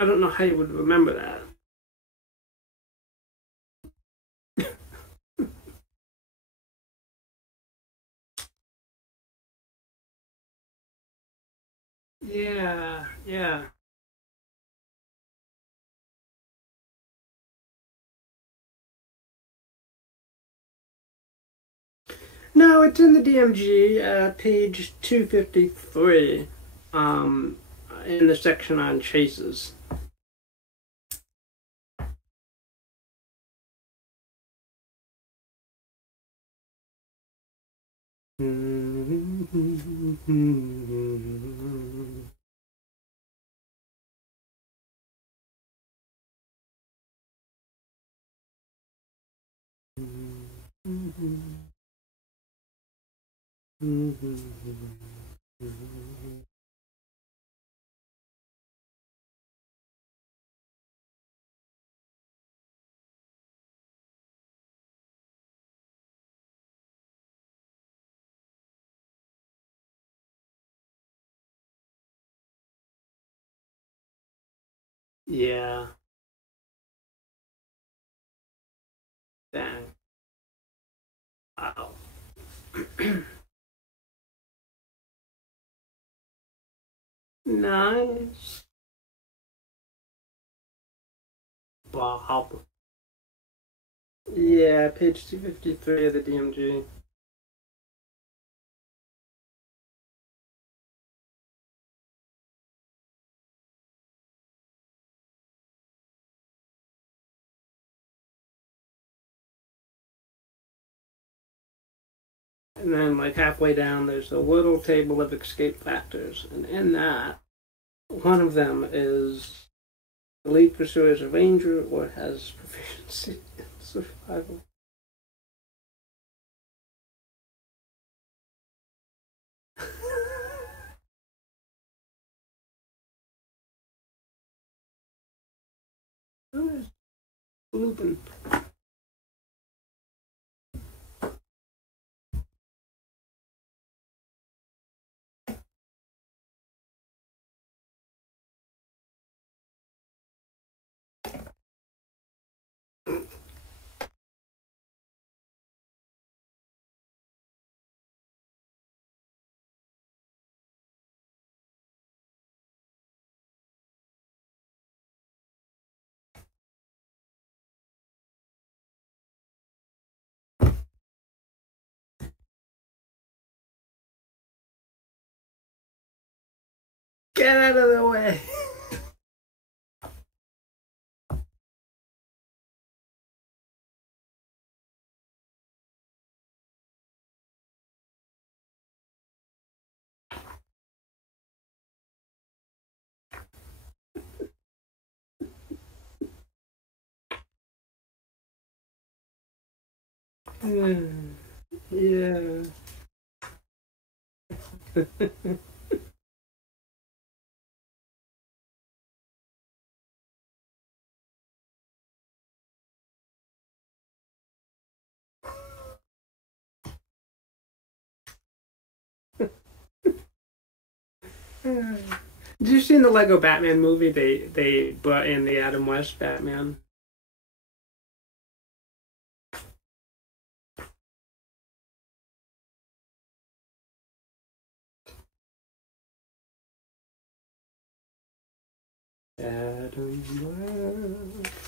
I don't know how you would remember that. Yeah, yeah. No, it's in the DMG, page 253, um, in the section on chases. Yeah, dang. Wow. Nice. Bob. Yeah, page 253 of the DMG. And then, like halfway down, there's a little table of escape factors. And in that, one of them is the lead pursuer is a ranger or has proficiency in survival. Who's Lupin? Get out of the way. Yeah. Did you see in the Lego Batman movie they brought in the Adam West Batman? Adam West.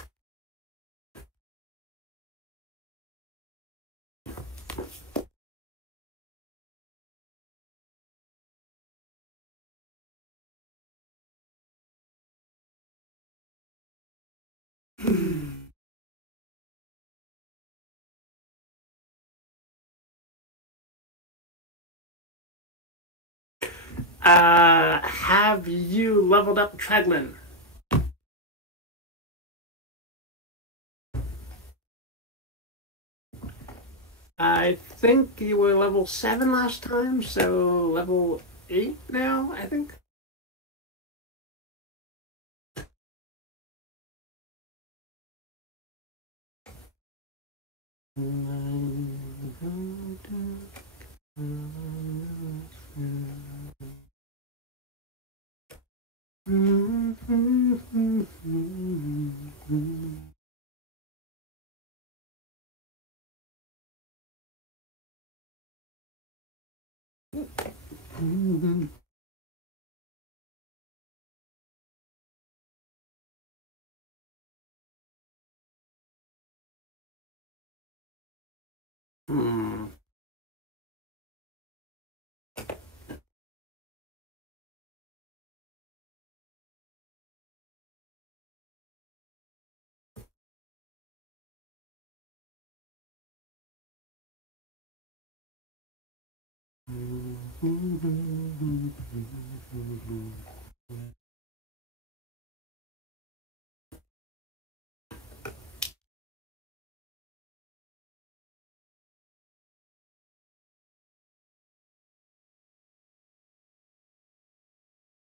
Have you leveled up Traglin? I think you were level 7 last time, so level 8 now, I think. Hmm.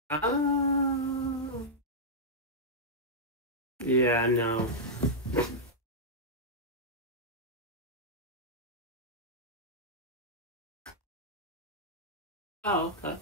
Ah. Yeah, no. Oh, okay.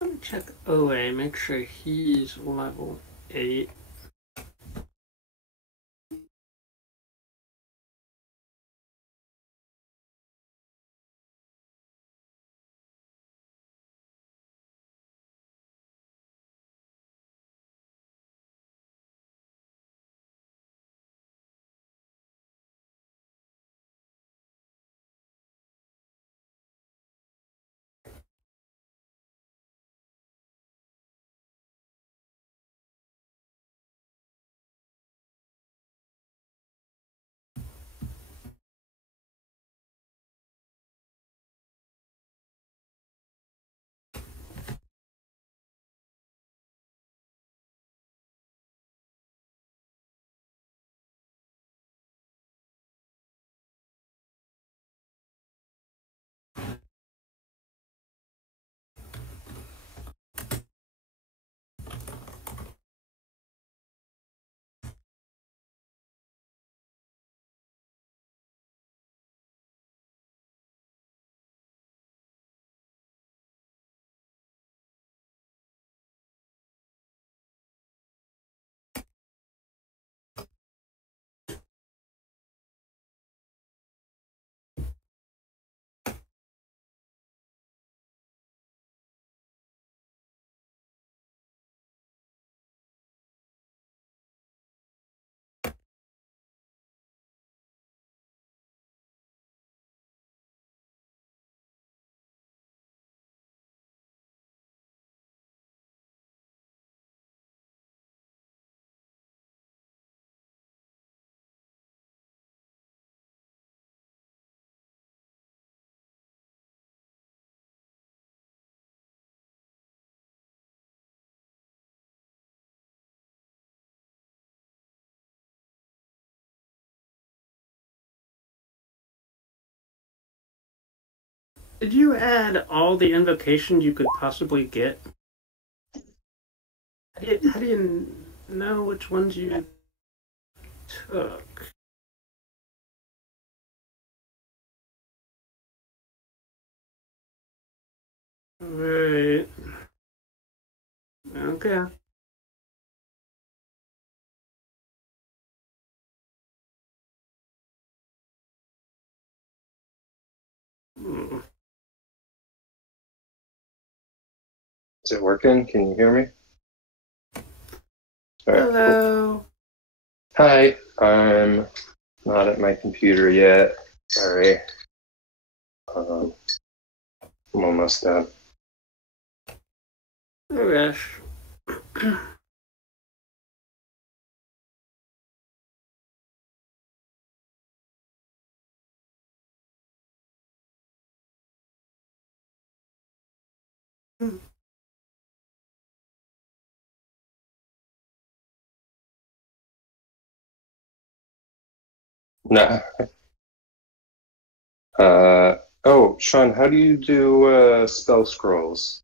Let me check OA, make sure he's level 8. Did you add all the invocations you could possibly get? How do you know which ones you took? Right. Okay. Hmm. Is it working? Can you hear me? All right, cool. Hello. Hi, I'm not at my computer yet. Sorry. Um, I'm almost done. Oh gosh. No. Oh, Sean, how do you do spell scrolls?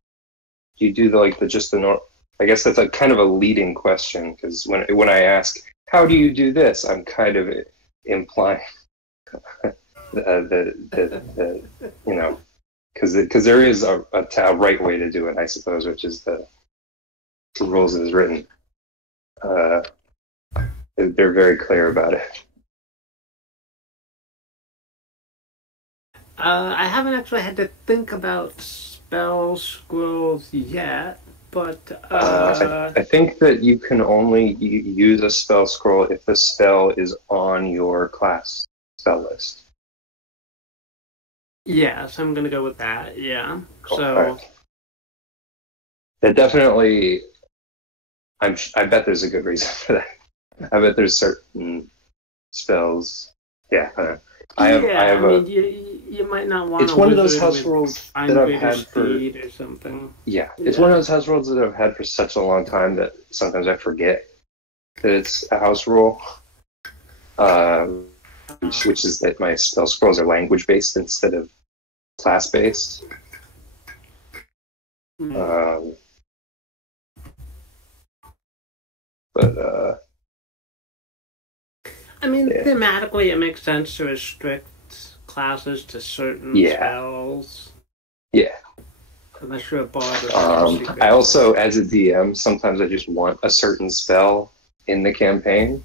Do you do the just the nor? I guess that's a kind of a leading question because when I ask how do you do this, I'm kind of implying the you know because there is a right way to do it, I suppose, which is the rules as written. Uh, They're very clear about it. I haven't actually had to think about spell scrolls yet, but I think that you can only use a spell scroll if the spell is on your class spell list. yes, I'm gonna go with that. Yeah. Cool. So Right. It definitely. I bet there's a good reason for that. I bet there's certain spells. Yeah. I have mean, you might not want. It's one of those house with rules that I've had for. or something. Yeah, it's one of those house rules that I've had for such a long time that sometimes I forget that it's a house rule. Which is that my spell scrolls are language based instead of class based. But I mean, thematically, it makes sense to restrict classes to certain spells. Yeah. Unless you're a bard. I also, as a DM, sometimes I just want a certain spell in the campaign,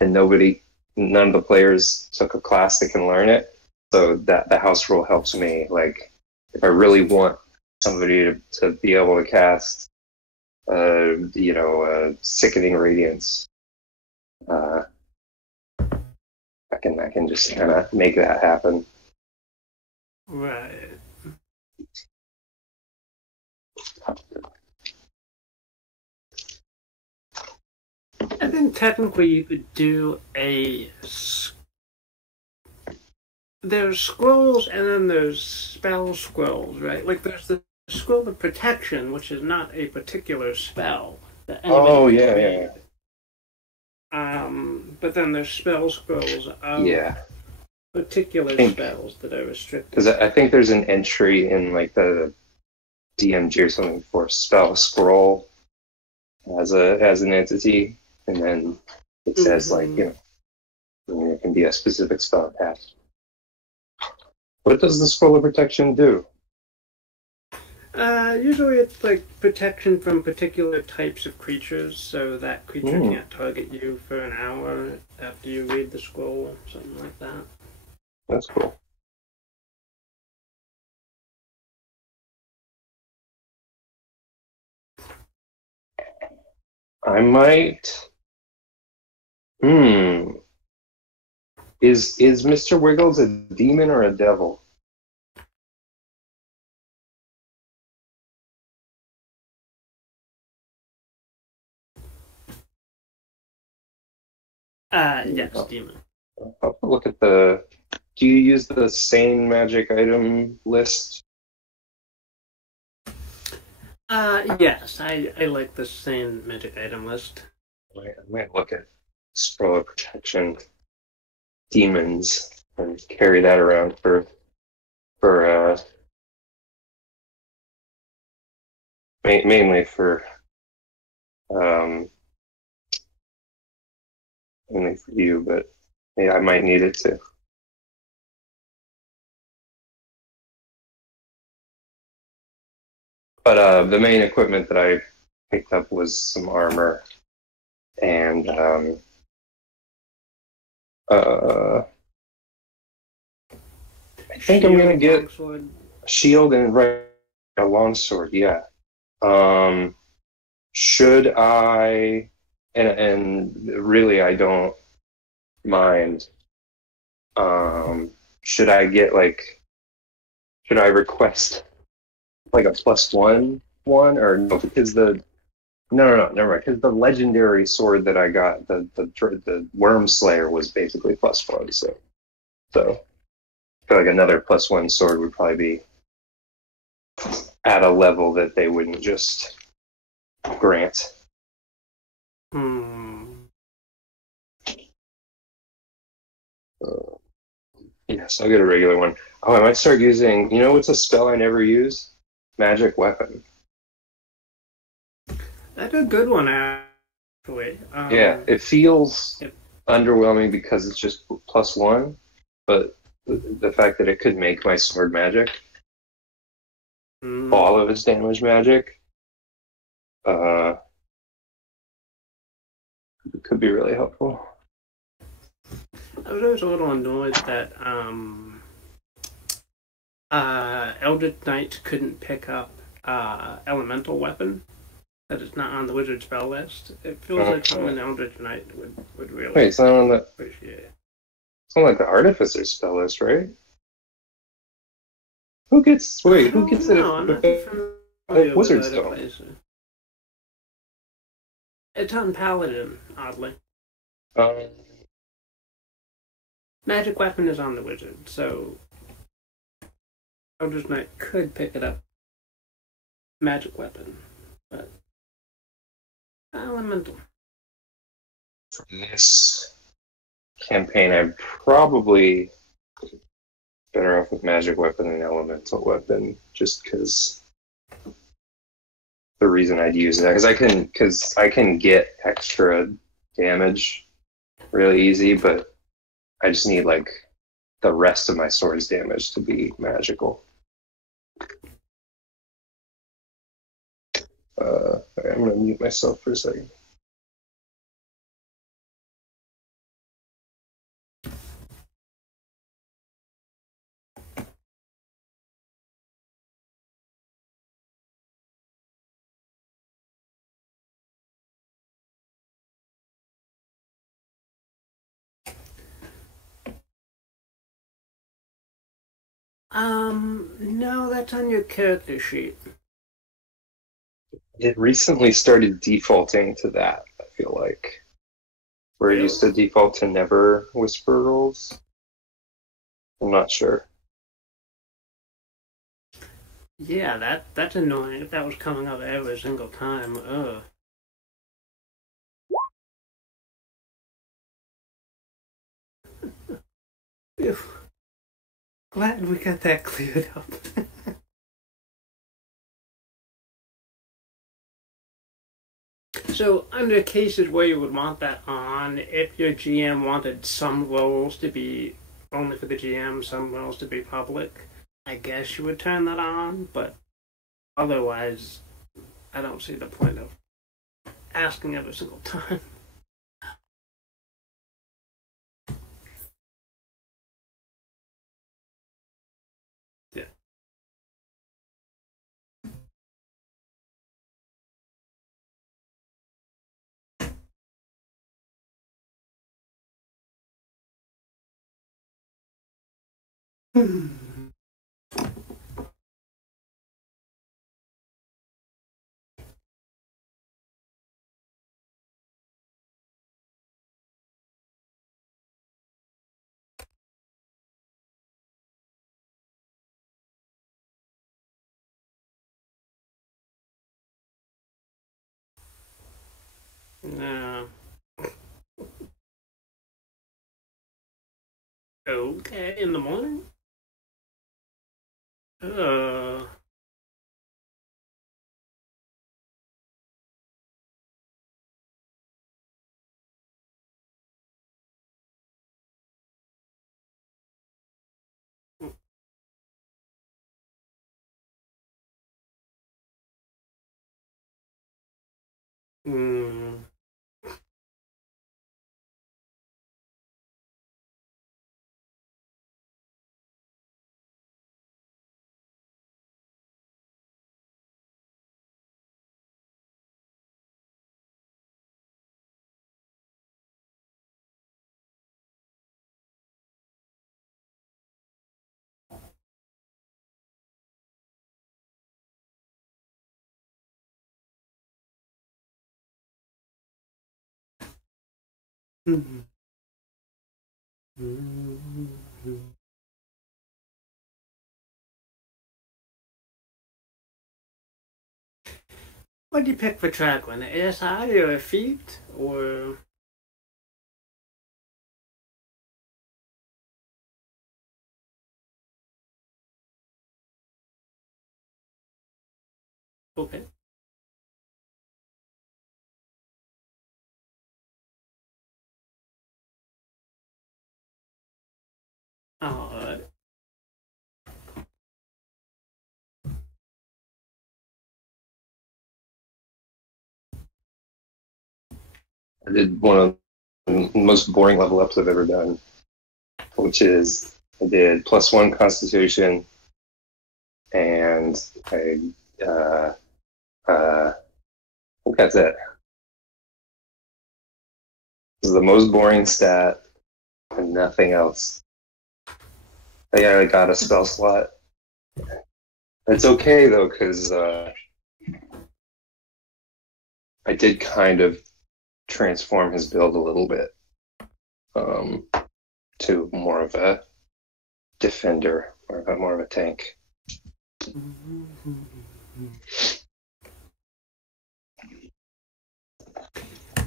and none of the players took a class that can learn it. So that the house rule helps me. Like, if I really want somebody to be able to cast, sickening radiance, I can just kind of make that happen. Right. I think technically you could do there's scrolls and then there's spell scrolls, right? Like there's the scroll of protection, which is not a particular spell. Oh, yeah. But then there's spell scrolls of particular spells that are restricted. Because I think there's an entry in like the DMG or something for spell scroll as an entity, and then it says like it can be a specific spell cast. What does the scroll of protection do? Usually it's like protection from particular types of creatures, so that creature can't target you for an hour after you read the scroll, something like that. That's cool. I might. Is Mr. Wiggles a demon or a devil? Yes, demon. I'll look at the. Do you use the sane magic item list? Yes, I like the same magic item list. I might look at scroll of protection demons and carry that around for mainly for mainly for you, but yeah, I might need it too. But the main equipment that I picked up was some armor and I think I'm gonna get a shield and a longsword. Yeah. Should I? And really, I don't mind. Should I get like? Should I request like a +1 or no? Because no, never mind. Because the legendary sword that I got, the Worm Slayer, was basically +1. So I feel like another +1 sword would probably be at a level that they wouldn't just grant. Yes, I'll get a regular one. Oh, I might start using. You know what's a spell I never use? Magic Weapon. That's a good one, actually. Yeah, it feels underwhelming because it's just +1, but the fact that it could make my sword magic, all of its damage magic, it could be really helpful. I was always a little annoyed that Eldritch Knight couldn't pick up elemental weapon. That is not on the wizard spell list. It feels like something an Eldritch Knight would really Wait, it's not on the. appreciate. It's not like the artificer spell list, right? Who gets? Wait, who gets it? I'm not familiar wizard with spell. It's on Paladin, oddly. Um, Magic weapon is on the wizard, so Eldritch Knight could pick it up. Magic weapon, but elemental. for this campaign, I'm probably better off with magic weapon and elemental weapon, just because the reason I'd use that because I can get extra damage really easy, but I just need like the rest of my sword's damage to be magical. I'm gonna mute myself for a second. No, that's on your character sheet. It recently started defaulting to that, I feel like. Where it used to default to never whisper rolls. I'm not sure. Yeah, that's annoying. If that was coming up every single time, ugh. Phew. Glad we got that cleared up. So, under cases where you would want that on, if your GM wanted some roles to be only for the GM, some roles to be public, I guess you would turn that on, but otherwise, I don't see the point of asking every single time. Yeah. No. Okay, in the morning? Uh. Mm. Mm-hmm. Mm-hmm. What do you pick for Traglin? ASI or a feat? Or. Okay. Alright. I did one of the most boring level ups I've ever done. which is I did +1 Constitution, and I think that's it. This is the most boring stat, and nothing else. I got a spell slot. It's okay though, because I did kind of transform his build a little bit to more of a defender, or more of a tank.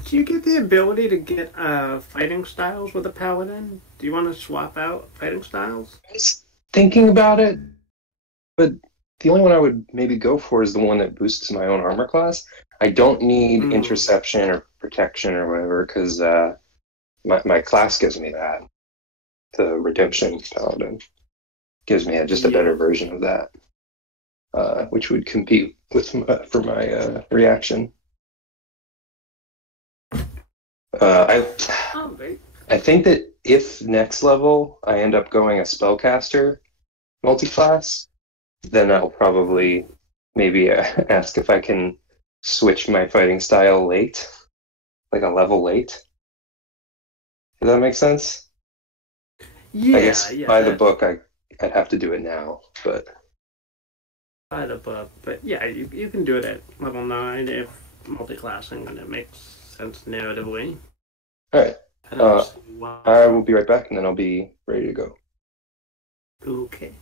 Do you get the ability to get fighting styles with a paladin? Do you want to swap out fighting styles? I was thinking about it, but the only one I would maybe go for is the one that boosts my own armor class. I don't need interception or protection or whatever, because my class gives me that. The Redemption Paladin gives me just a better version of that, which would compete with for my reaction. I think that if next level I end up going a spellcaster multi-class, then I'll probably maybe ask if I can switch my fighting style late, like a level late. Does that make sense? Yeah, I guess by the book I'd have to do it now, but by the book. But yeah, you can do it at level 9 if multi-classing, and it makes sense narratively. All right. I will be right back, and then I'll be ready to go. Okay.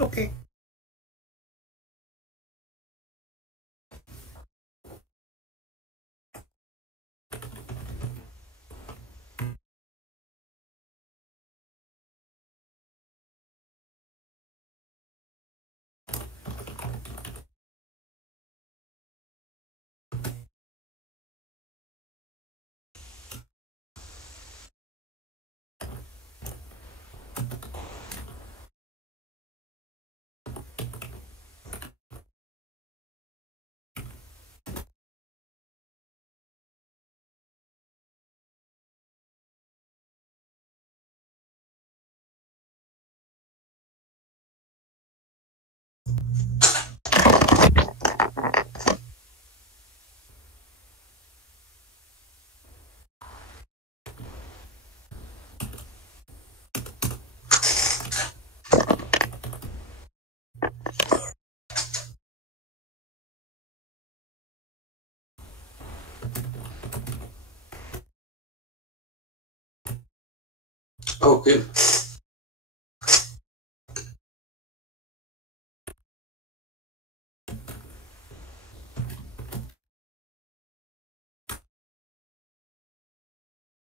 Okay. Oh, good.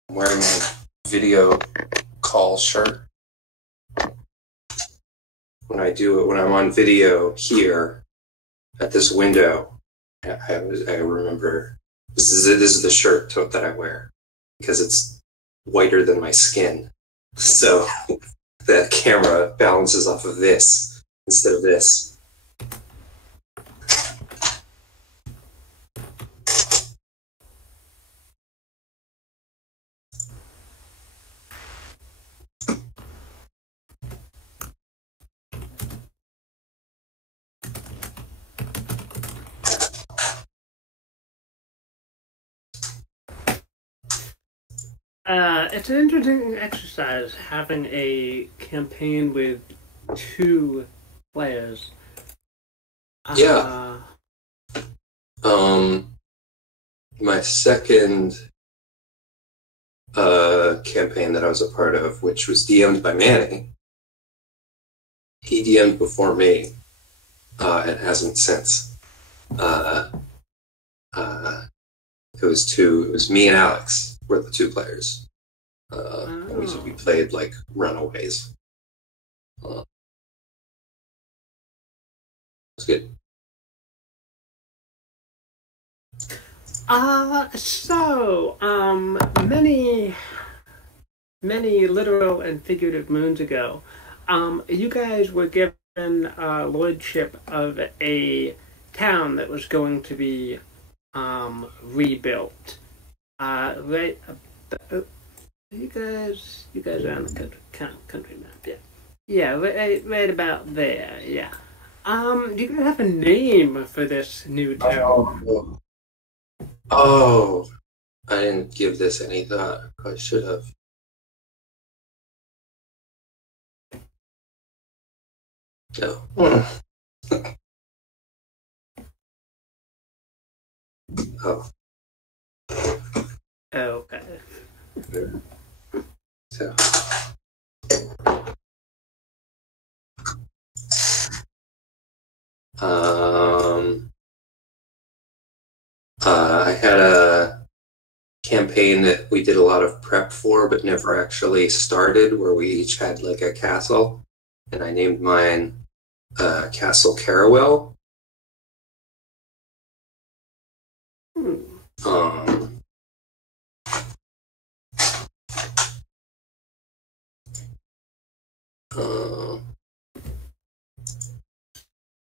I'm wearing my video call shirt. When I'm on video here at this window, I remember this is the shirt that I wear because it's whiter than my skin. So the camera balances off of this instead of this. It's an interesting exercise having a campaign with 2 players. Yeah. My second campaign that I was a part of, which was DM'd by Manny, he DM'd before me, and hasn't since. It was me and Alex were the 2 players. And we played like Runaways. It was good. Many literal and figurative moons ago, you guys were given lordship of a town that was going to be rebuilt. Right, you guys are on the country map, yeah, right about there, yeah. You guys have a name for this new town? Oh, I didn't give this any thought. I should have. No. Oh. Okay. So. I had a campaign that we did a lot of prep for, but never actually started, where we each had like a castle, and I named mine Castle Caraway.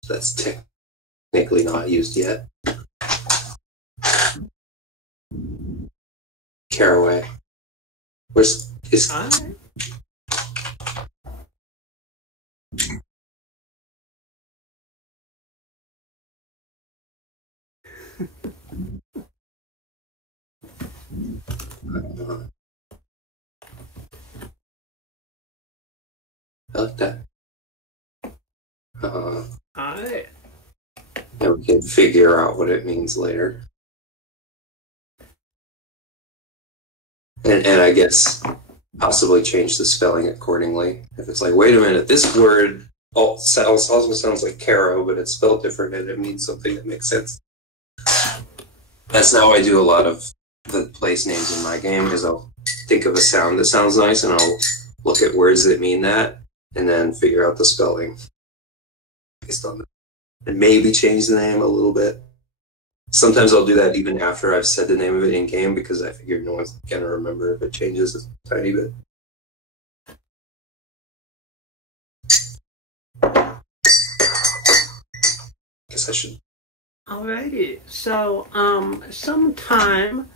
That's technically not used yet. Caraway. Where's is? I like that. And we can figure out what it means later. And I guess possibly change the spelling accordingly. If it's like, wait a minute, this word also sounds like caro, but it's spelled different and it means something that makes sense. That's how I do a lot of the place names in my game, is I'll think of a sound that sounds nice and I'll look at words that mean that and then figure out the spelling based on that. And maybe change the name a little bit. Sometimes I'll do that even after I've said the name of it in game, because I figure no one's gonna remember if it changes a tiny bit. Guess I should. Alrighty. So, sometime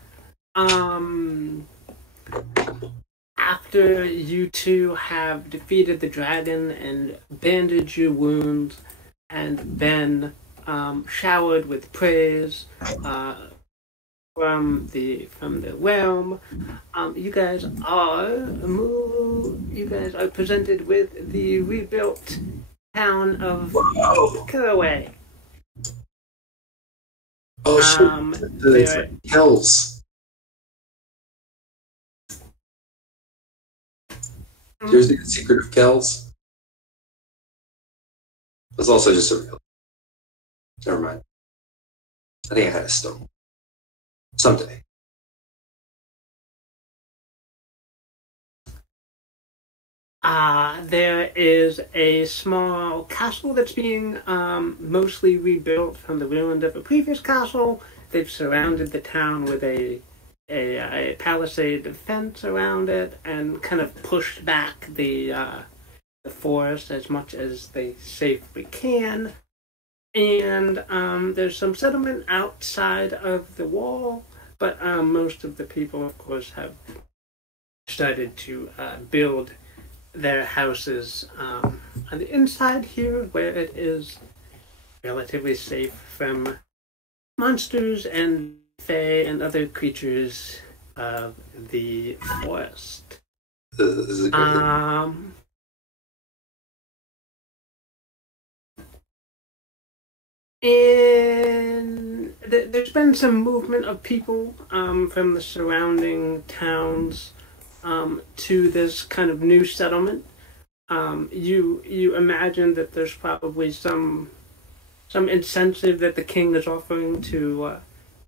after you 2 have defeated the dragon and bandaged your wounds, and been showered with praise from the realm, you guys are presented with the rebuilt town of Caraway. Oh shit! It's like hills. you ever see The Secret of Kells? It's also just a real. Never mind. I think I had a stone. Someday. There is a small castle that's being mostly rebuilt from the ruins of a previous castle. They've surrounded the town with a palisade fence around it and kind of pushed back the forest as much as they safely can. And there's some settlement outside of the wall, but most of the people, of course, have started to build their houses on the inside here, where it is relatively safe from monsters and fae and other creatures of the forest. This is a good And there's been some movement of people from the surrounding towns to this kind of new settlement. You imagine that there's probably some incentive that the king is offering to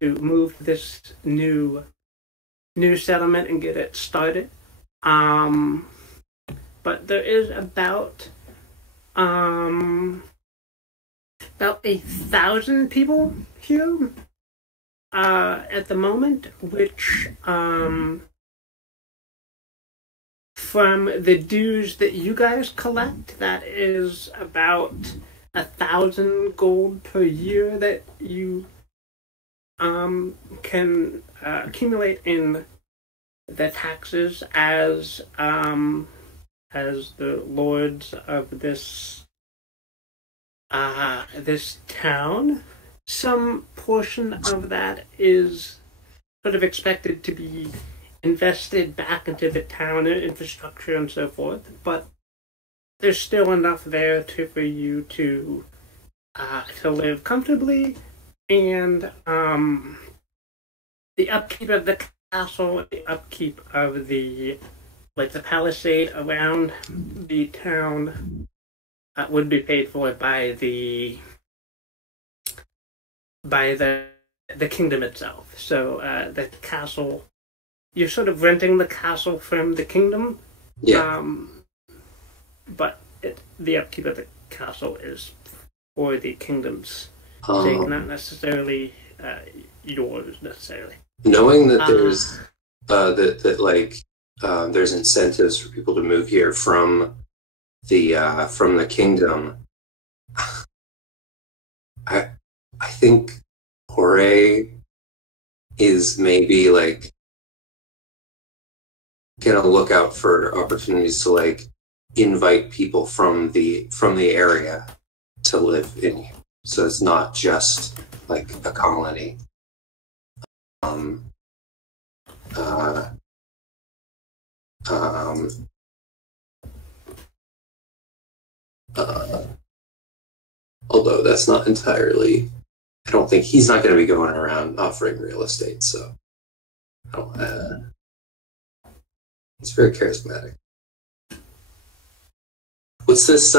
move to this new settlement and get it started. But there is about 1,000 people here at the moment, which from the dues that you guys collect, that is about 1,000 gold per year that you can accumulate in the taxes as the lords of this town. Some portion of that is sort of expected to be invested back into the town infrastructure and so forth, but there's still enough there for you to live comfortably, and the upkeep of the castle, the upkeep of the palisade around the town would be paid for by the kingdom itself. So the castle, you're sort of renting the castle from the kingdom. Yeah. But the upkeep of the castle is for the kingdom's sake, not necessarily yours necessarily. Knowing that there's there's incentives for people to move here from the kingdom, I think Jorge is maybe like gonna look out for opportunities to like invite people from the area to live in here, so it's not just like a colony. Although that's not entirely, I don't think he's not going to be going around offering real estate, so I don't, he's very charismatic. What's this?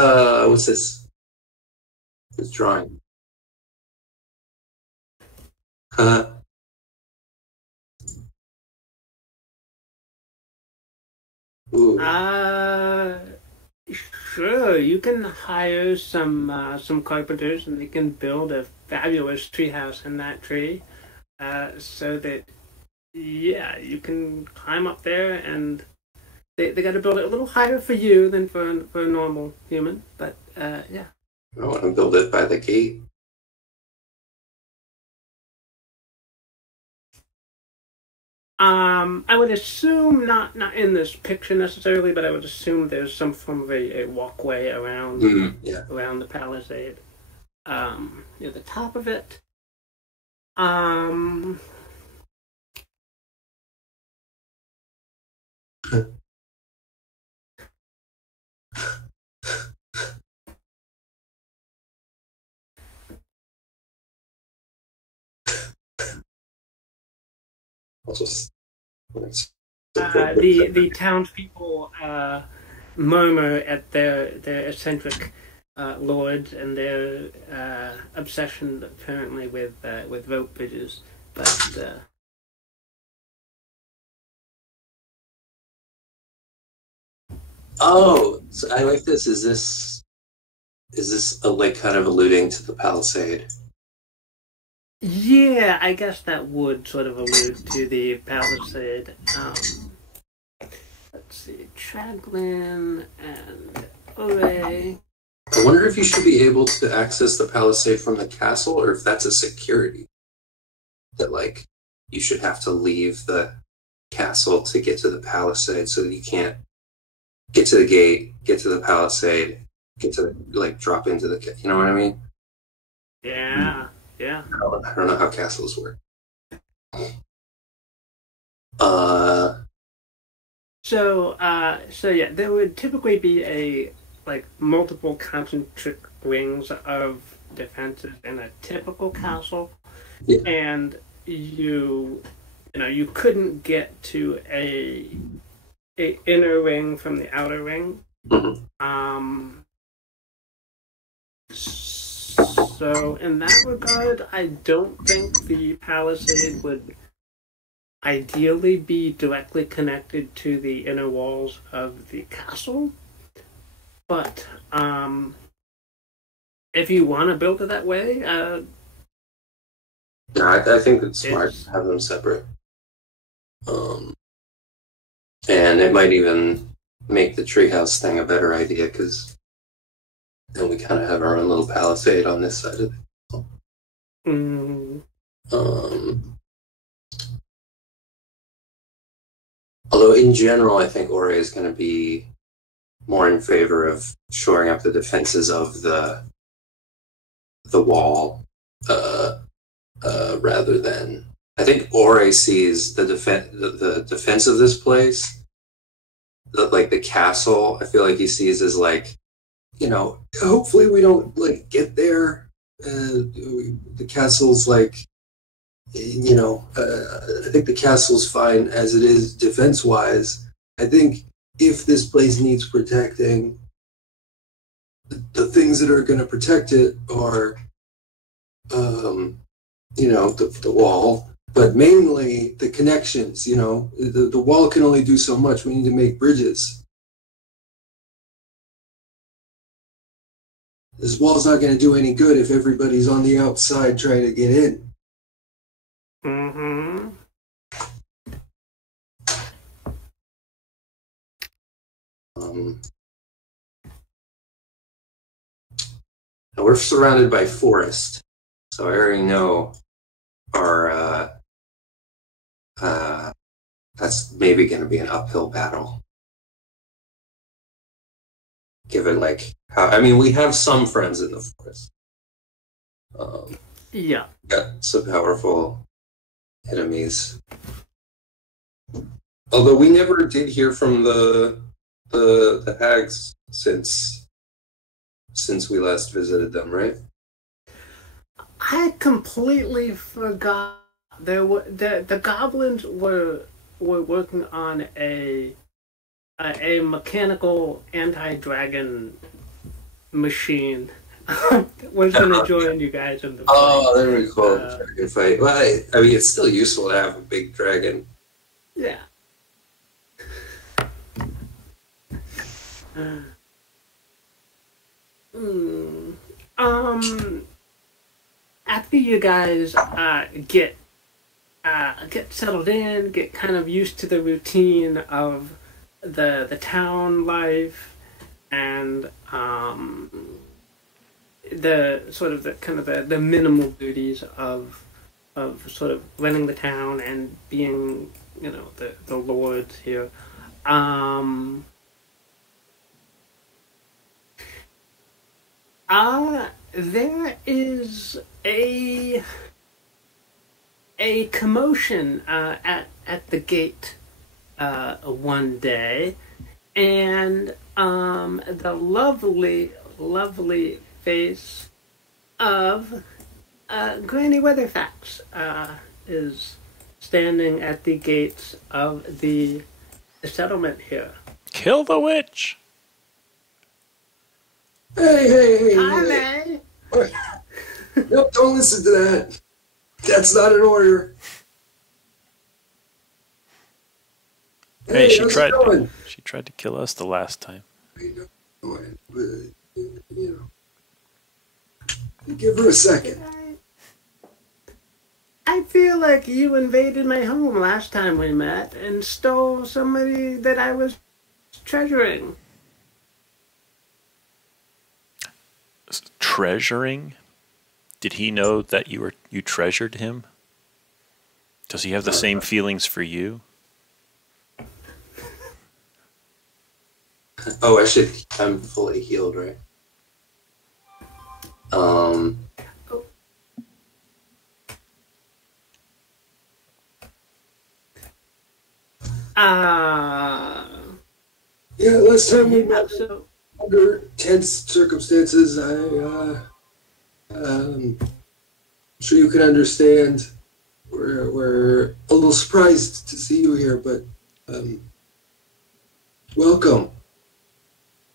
This drawing? Ooh. Sure. You can hire some carpenters, and they can build a fabulous treehouse in that tree, so that you can climb up there, and they got to build it a little higher for you than for a normal human, but yeah. I want to build it by the gate. I would assume not in this picture necessarily, but I would assume there's some form of a walkway around around the palisade. Near the top of it. I'll just the townspeople murmur at their eccentric lords and their obsession apparently with rope bridges, but. Oh, so I like this. Is this like kind of alluding to the Palisade? Yeah, I guess that would sort of allude to the Palisade. Let's see, Traglin and Caraway. I wonder if you should be able to access the Palisade from the castle, or if that's a security that like you should have to leave the castle to get to the Palisade, so that you can't get to the gate, get to the Palisade, get to like drop into the. You know what I mean? Yeah. Yeah. I don't know how castles work. So yeah, there would typically be multiple concentric rings of defenses in a typical castle, yeah. And you couldn't get to a inner ring from the outer ring. Mm-hmm. So in that regard, I don't think the Palisade would ideally be directly connected to the inner walls of the castle. But if you want to build it that way, no, I think it's smart to have them separate. And it might even make the treehouse thing a better idea, because then we kind of have our own little Palisade on this side of it. Although in general, I think Ore is going to be more in favor of shoring up the defenses of the wall, rather than. I think Ore sees the defense of this place, like the castle. I feel like he sees as like, hopefully we don't like get there. The castle's like, I think the castle's fine as it is defense-wise. I think if this place needs protecting, the things that are going to protect it are, the wall, but mainly the connections. The wall can only do so much. We need to make bridges. This wall's not going to do any good if everybody's on the outside trying to get in. Mm-hmm. Now we're surrounded by forest, so I already know our that's maybe going to be an uphill battle. Given we have some friends in the forest. Yeah. Got some powerful enemies. Although we never did hear from the hags since we last visited them, right? I completely forgot. The goblins were working on a mechanical anti-dragon machine. Was going to join you guys in the fight. Oh, there we go. Dragon fight. Well, I mean, it's still useful to have a big dragon. Yeah. After you guys get settled in, get kind of used to the routine of the town life, and the sort of the minimal duties of sort of running the town and being the lords here. There is a commotion at the gate one day, and the lovely face of Granny Weatherfax is standing at the gates of the settlement here. Kill the witch! Hey. Tommy! Nope, don't listen to that. That's not an order. Hey, she how's it tried. going? She tried to kill us the last time. You know, give her a second. I feel like you invaded my home last time we met and stole somebody that I was treasuring. Treasuring? Did he know that you treasured him? Does he have the same feelings for you? Oh, I'm fully healed, right? Yeah, last time we met under tense circumstances, I'm sure you can understand. We're a little surprised to see you here, but welcome.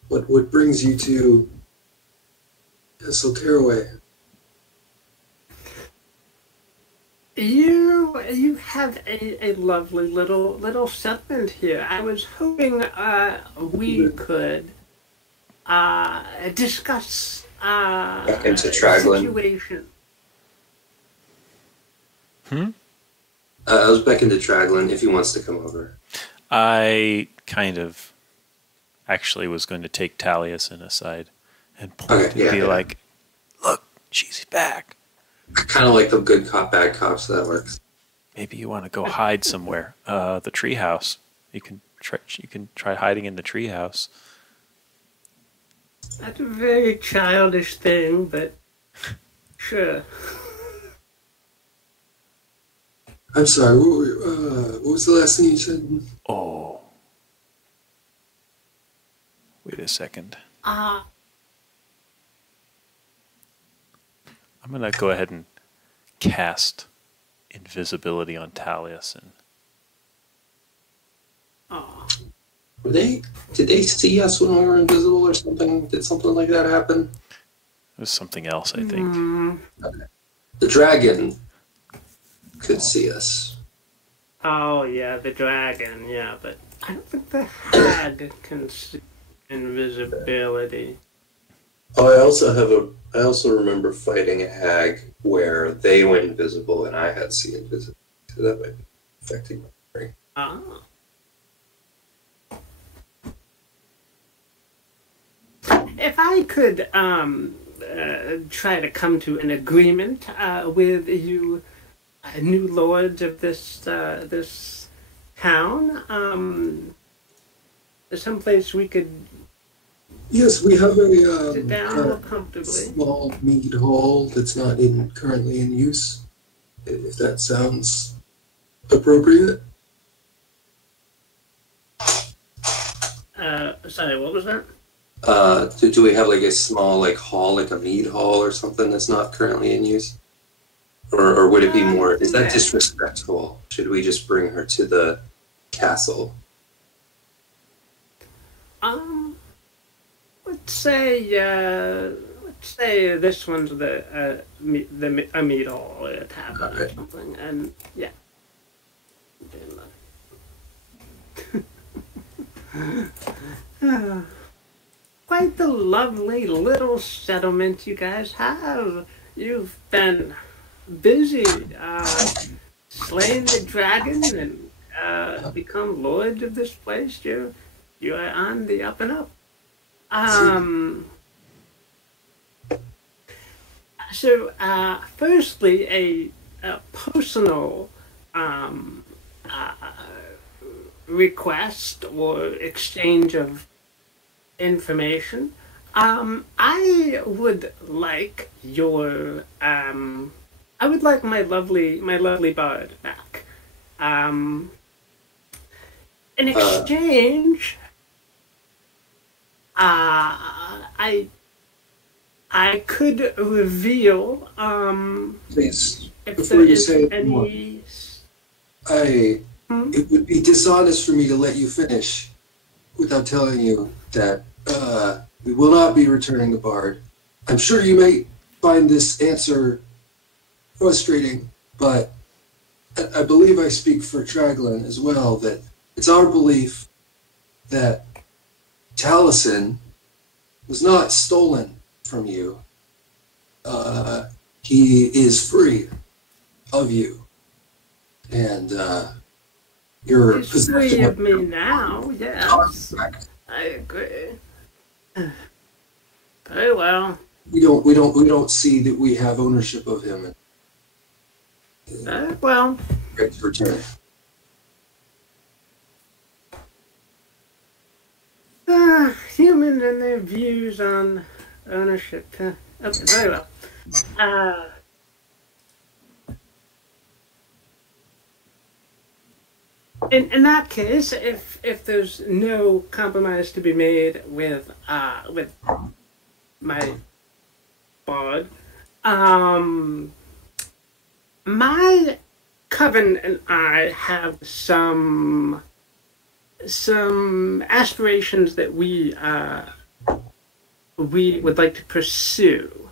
What brings you to Castle Caraway? You have a lovely little settlement here. I was hoping we could discuss Back into Traglin. situation. I was back into Traglin if he wants to come over. I kind of actually was going to take Taliesin aside and point and be like, "Look, she's back." I kind of like the good cop, bad cop, so that works. Maybe you want to go hide somewhere. The treehouse. You can try hiding in the treehouse. That's a very childish thing, but sure. I'm sorry. What was the last thing you said? Oh. Wait a second. I'm going to go ahead and cast invisibility on Taliesin. Did they see us when we were invisible or something? Did something like that happen? It was something else, I think. Okay. The dragon could see us. Oh yeah, the dragon. Yeah, but I don't think the hag can see invisibility. Oh, I also remember fighting a hag where they went invisible and I had see invisibility. So that might be affecting my memory. If I could try to come to an agreement with you, new lords of this town, someplace we could. Yes, we have sit down comfortably. Small mead hall that's not currently in use. If that sounds appropriate. Sorry, what was that? Do we have like a small hall, like a mead hall or something that's not currently in use? Or would it be more, is that disrespectful? Should we just bring her to the castle? Let's say this one's a meat hall, a tavern or something, and yeah. Quite the lovely little settlement you guys have. You've been busy slaying the dragon and become lords of this place. You are on the up and up. So, firstly, a personal request or exchange of information. I would like your I would like my lovely bard back. In exchange, I could reveal Please, if before there you is say any more, it would be dishonest for me to let you finish without telling you that We will not be returning the bard. I'm sure you may find this answer frustrating, but I believe I speak for Traglin as well, that it's our belief that Taliesin was not stolen from you. He is free of you. And your He's possession free of me now, yes. I agree. Very well. We don't see that we have ownership of him. Very well. Great to return. Humans and their views on ownership. Okay, very well. In that case, if there's no compromise to be made with my bard, my coven and I have some aspirations that we would like to pursue,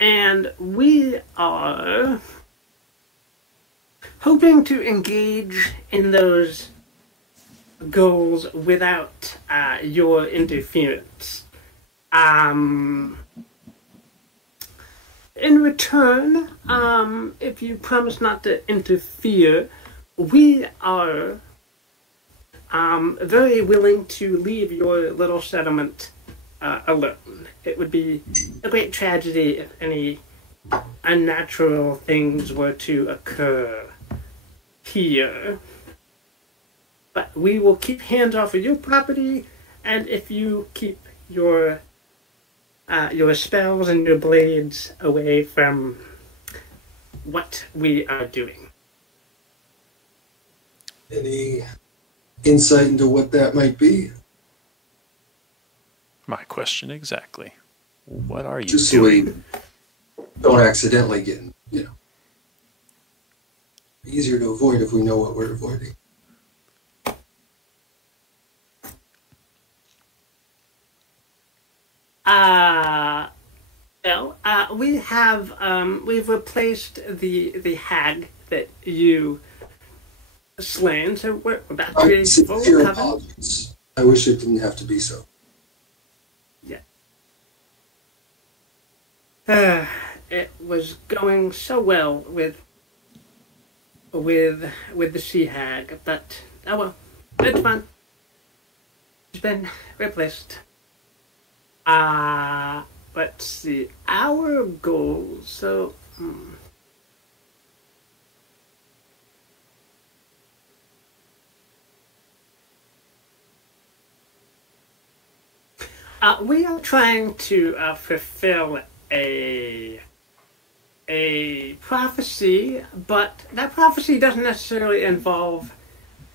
and we are hoping to engage in those goals without your interference. In return, if you promise not to interfere, we are very willing to leave your little settlement alone. It would be a great tragedy if any unnatural things were to occur here. But we will keep hands off of your property, and if you keep your spells and your blades away from what we are doing. Any insight into what that might be? My question exactly. What are you Just doing? so we don't accidentally get, easier to avoid if we know what we're avoiding. We've replaced the hag that you slain, so we're about to be full coven. Apologies. I wish it didn't have to be so. Yeah. It was going so well with the sea hag, but oh well, it's fine. It's been replaced. Let's see, our goals. So, we are trying to fulfill a prophecy, but that prophecy doesn't necessarily involve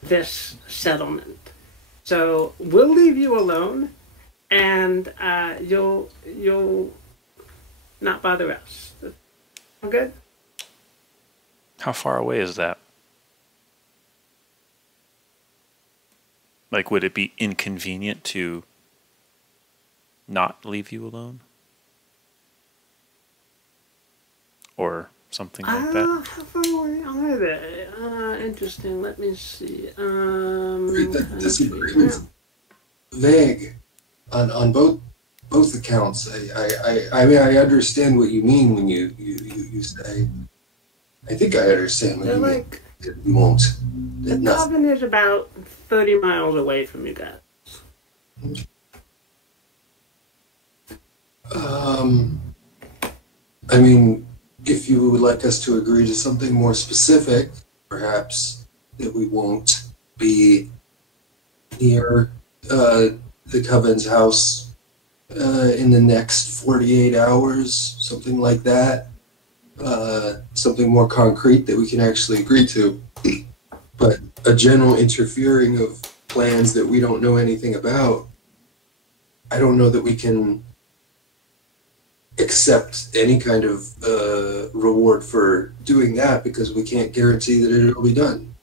this settlement. So we'll leave you alone, and you'll not bother us. Sound good? How far away is that? Like, would it be inconvenient to not leave you alone? Or something like that? How far away are they? Interesting. Let me see. This agreement's vague on both accounts. I mean, I understand what you mean when you say. I think I understand what you mean. That we won't. The coven is about 30 miles away from you guys. I mean, if you would like us to agree to something more specific, perhaps that we won't be near the Coven's house in the next 48 hours, something like that. Something more concrete that we can actually agree to. But a general interfering of plans that we don't know anything about, I don't know that we can accept any kind of reward for doing that, because we can't guarantee that it'll be done.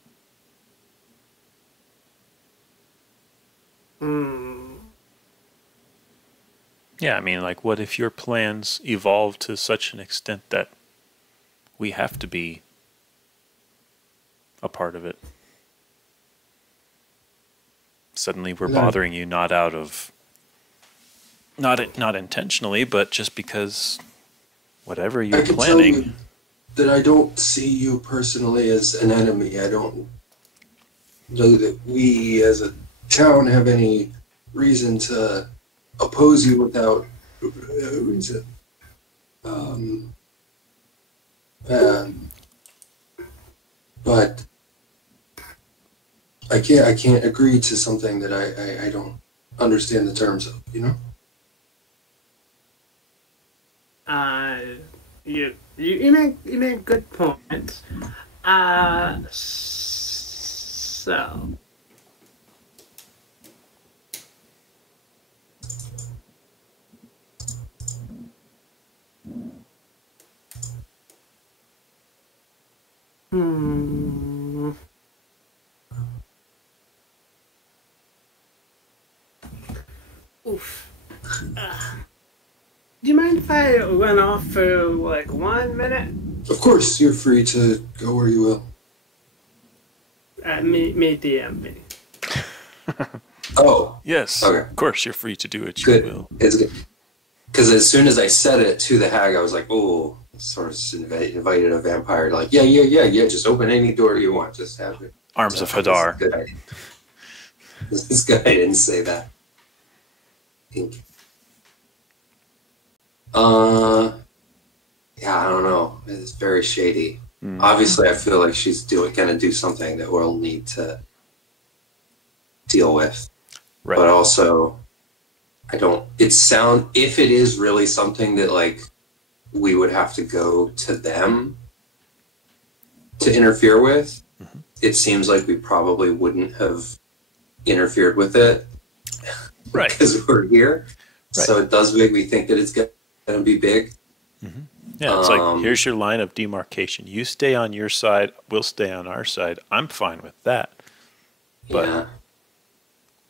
Yeah, I mean, like, what if your plans evolve to such an extent that we have to be a part of it? Suddenly we're bothering you not out of, not intentionally, but just because whatever you're planning. Tell you that I don't see you personally as an enemy. I don't know that we as a town have any reason to oppose you without reason. But I can't agree to something that I don't understand the terms of, you know? You make good points. So oof. Do you mind if I run off for like 1 minute? Of course, you're free to go where you will. Me DM me. Oh. Yes. Okay. Of course, you're free to do what you Good. will. It's good. Because as soon as I said it to the hag, I was like, oh, sort of invited a vampire. Like, yeah, just open any door you want. Just have it. Arms of Hadar. Good idea. This guy didn't say that. I think. Yeah, I don't know. It's very shady. Obviously, I feel like she's gonna do something that we'll need to deal with. Right. But also, if it is really something that like we would have to go to them to interfere with, it seems like we probably wouldn't have interfered with it. Right. Because we're here. Right. So it does make me think that it's going to be big. Yeah, it's like, here's your line of demarcation. You stay on your side, we'll stay on our side. I'm fine with that. But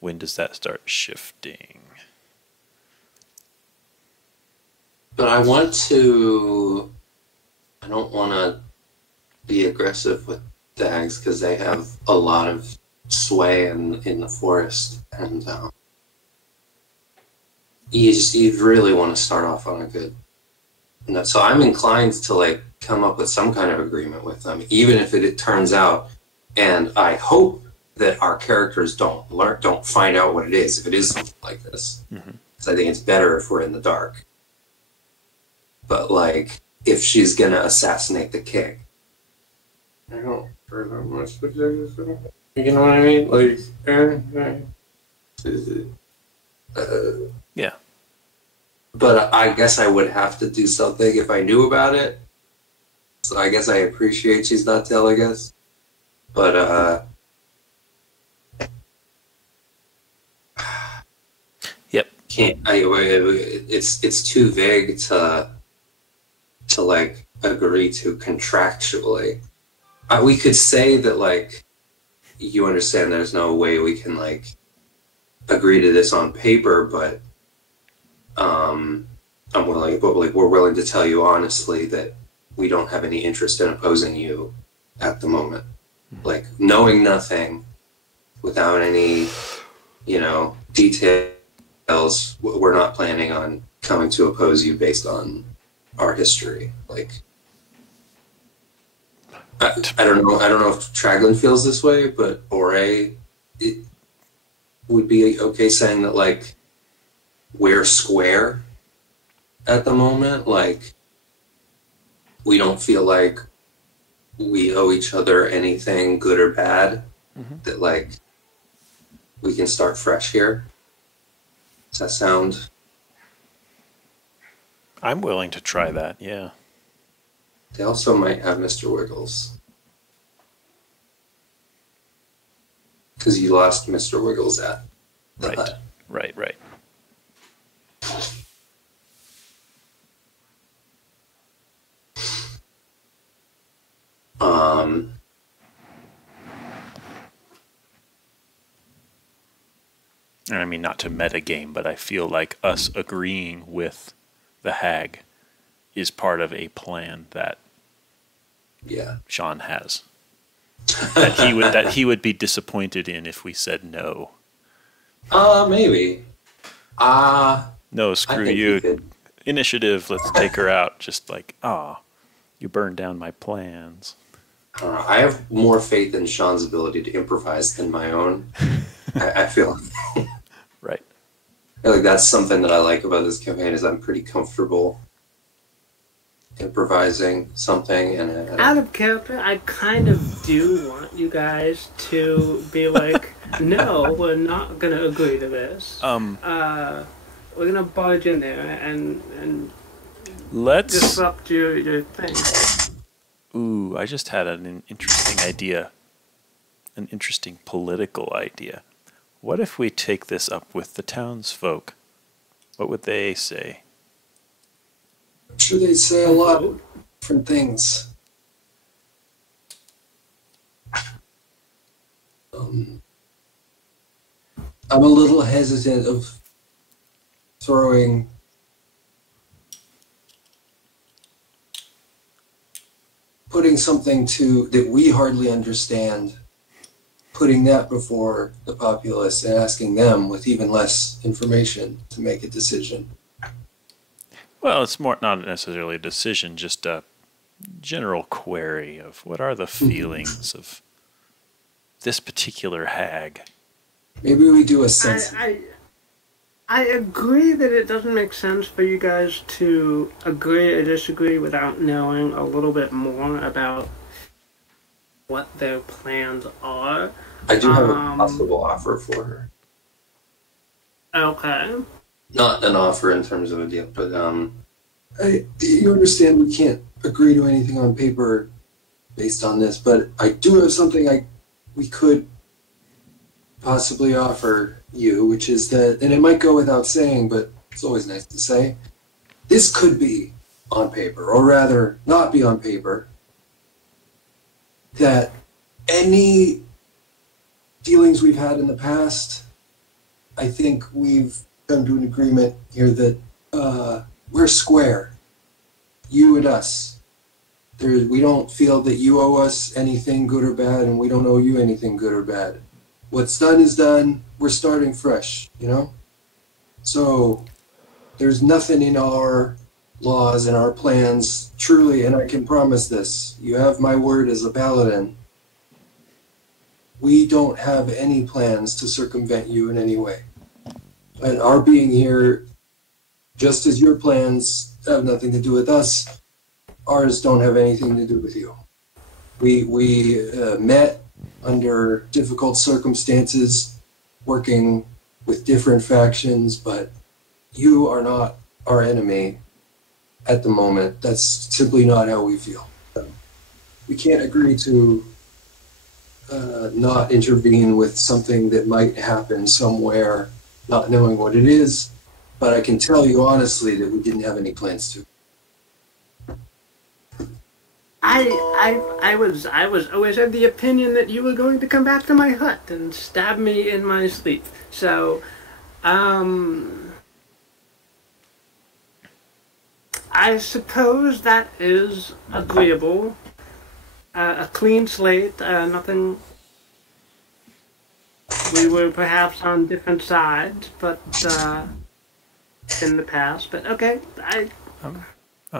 when does that start shifting? But I don't want to be aggressive with the hags because they have a lot of sway in the forest. And you really want to start off on a good note. So I'm inclined to like come up with some kind of agreement with them, even if it turns out, and I hope that our characters don't find out what it is if it is something like this. Because I think it's better if we're in the dark. But like, if she's gonna assassinate the king, I don't really much. You know what I mean? Like, Yeah. But I guess I would have to do something if I knew about it. So I guess I appreciate she's not telling us. But Yep. It's too vague to like agree to contractually. We could say that like you understand there's no way we can like agree to this on paper, but we're willing to tell you honestly that we don't have any interest in opposing you at the moment. Like knowing nothing, without any, details, we're not planning on coming to oppose you based on our history. Like, I don't know if Traglin feels this way, but it would be okay saying that like we're square at the moment. Like, we don't feel like we owe each other anything good or bad. That like we can start fresh here. Does that sound? I'm willing to try that, yeah. They also might have Mr. Wiggles. Because you lost Mr. Wiggles at the hut. Right. and I mean not to metagame, but I feel like us agreeing with the hag is part of a plan that Sean has. that he would be disappointed in if we said no. Maybe. No, screw you. Initiative, let's take her out. Just like, you burned down my plans. I have more faith in Sean's ability to improvise than my own. I feel right. I feel like that's something that I like about this campaign is I'm pretty comfortable improvising something. And out of character, I kind of do want you guys to be like, no, we're not going to agree to this. We're going to barge in there and let's disrupt your thing. Ooh, I just had an interesting idea. An interesting political idea. What if we take this up with the townsfolk? What would they say? I'm sure they'd say a lot of different things. I'm a little hesitant of putting something that we hardly understand, putting that before the populace and asking them with even less information to make a decision. Well, it's more not necessarily a decision, just a general query of what are the feelings of this particular hag. Maybe we do a sense. I agree that it doesn't make sense for you guys to agree or disagree without knowing a little bit more about what their plans are. I do have a possible offer for her. Okay. Not an offer in terms of a deal, but you understand we can't agree to anything on paper based on this, but I do have something we could possibly offer you, which is that, and it might go without saying, but it's always nice to say, this could be on paper, or rather not be on paper, that any dealings we've had in the past, I think we've come to an agreement here that we're square, you and us. We don't feel that you owe us anything good or bad, and we don't owe you anything good or bad. What's done is done. We're starting fresh, you know? So there's nothing in our laws and our plans, truly, and I can promise this. You have my word as a paladin. We don't have any plans to circumvent you in any way. And our being here, just as your plans have nothing to do with us, ours don't have anything to do with you. We met under difficult circumstances, working with different factions, but you are not our enemy at the moment. That's simply not how we feel. We can't agree to not intervene with something that might happen somewhere, not knowing what it is, but I can tell you honestly that we didn't have any plans to. I was always of the opinion that you were going to come back to my hut and stab me in my sleep. So, I suppose that is agreeable. A clean slate, nothing. We were perhaps on different sides, but in the past. But okay, I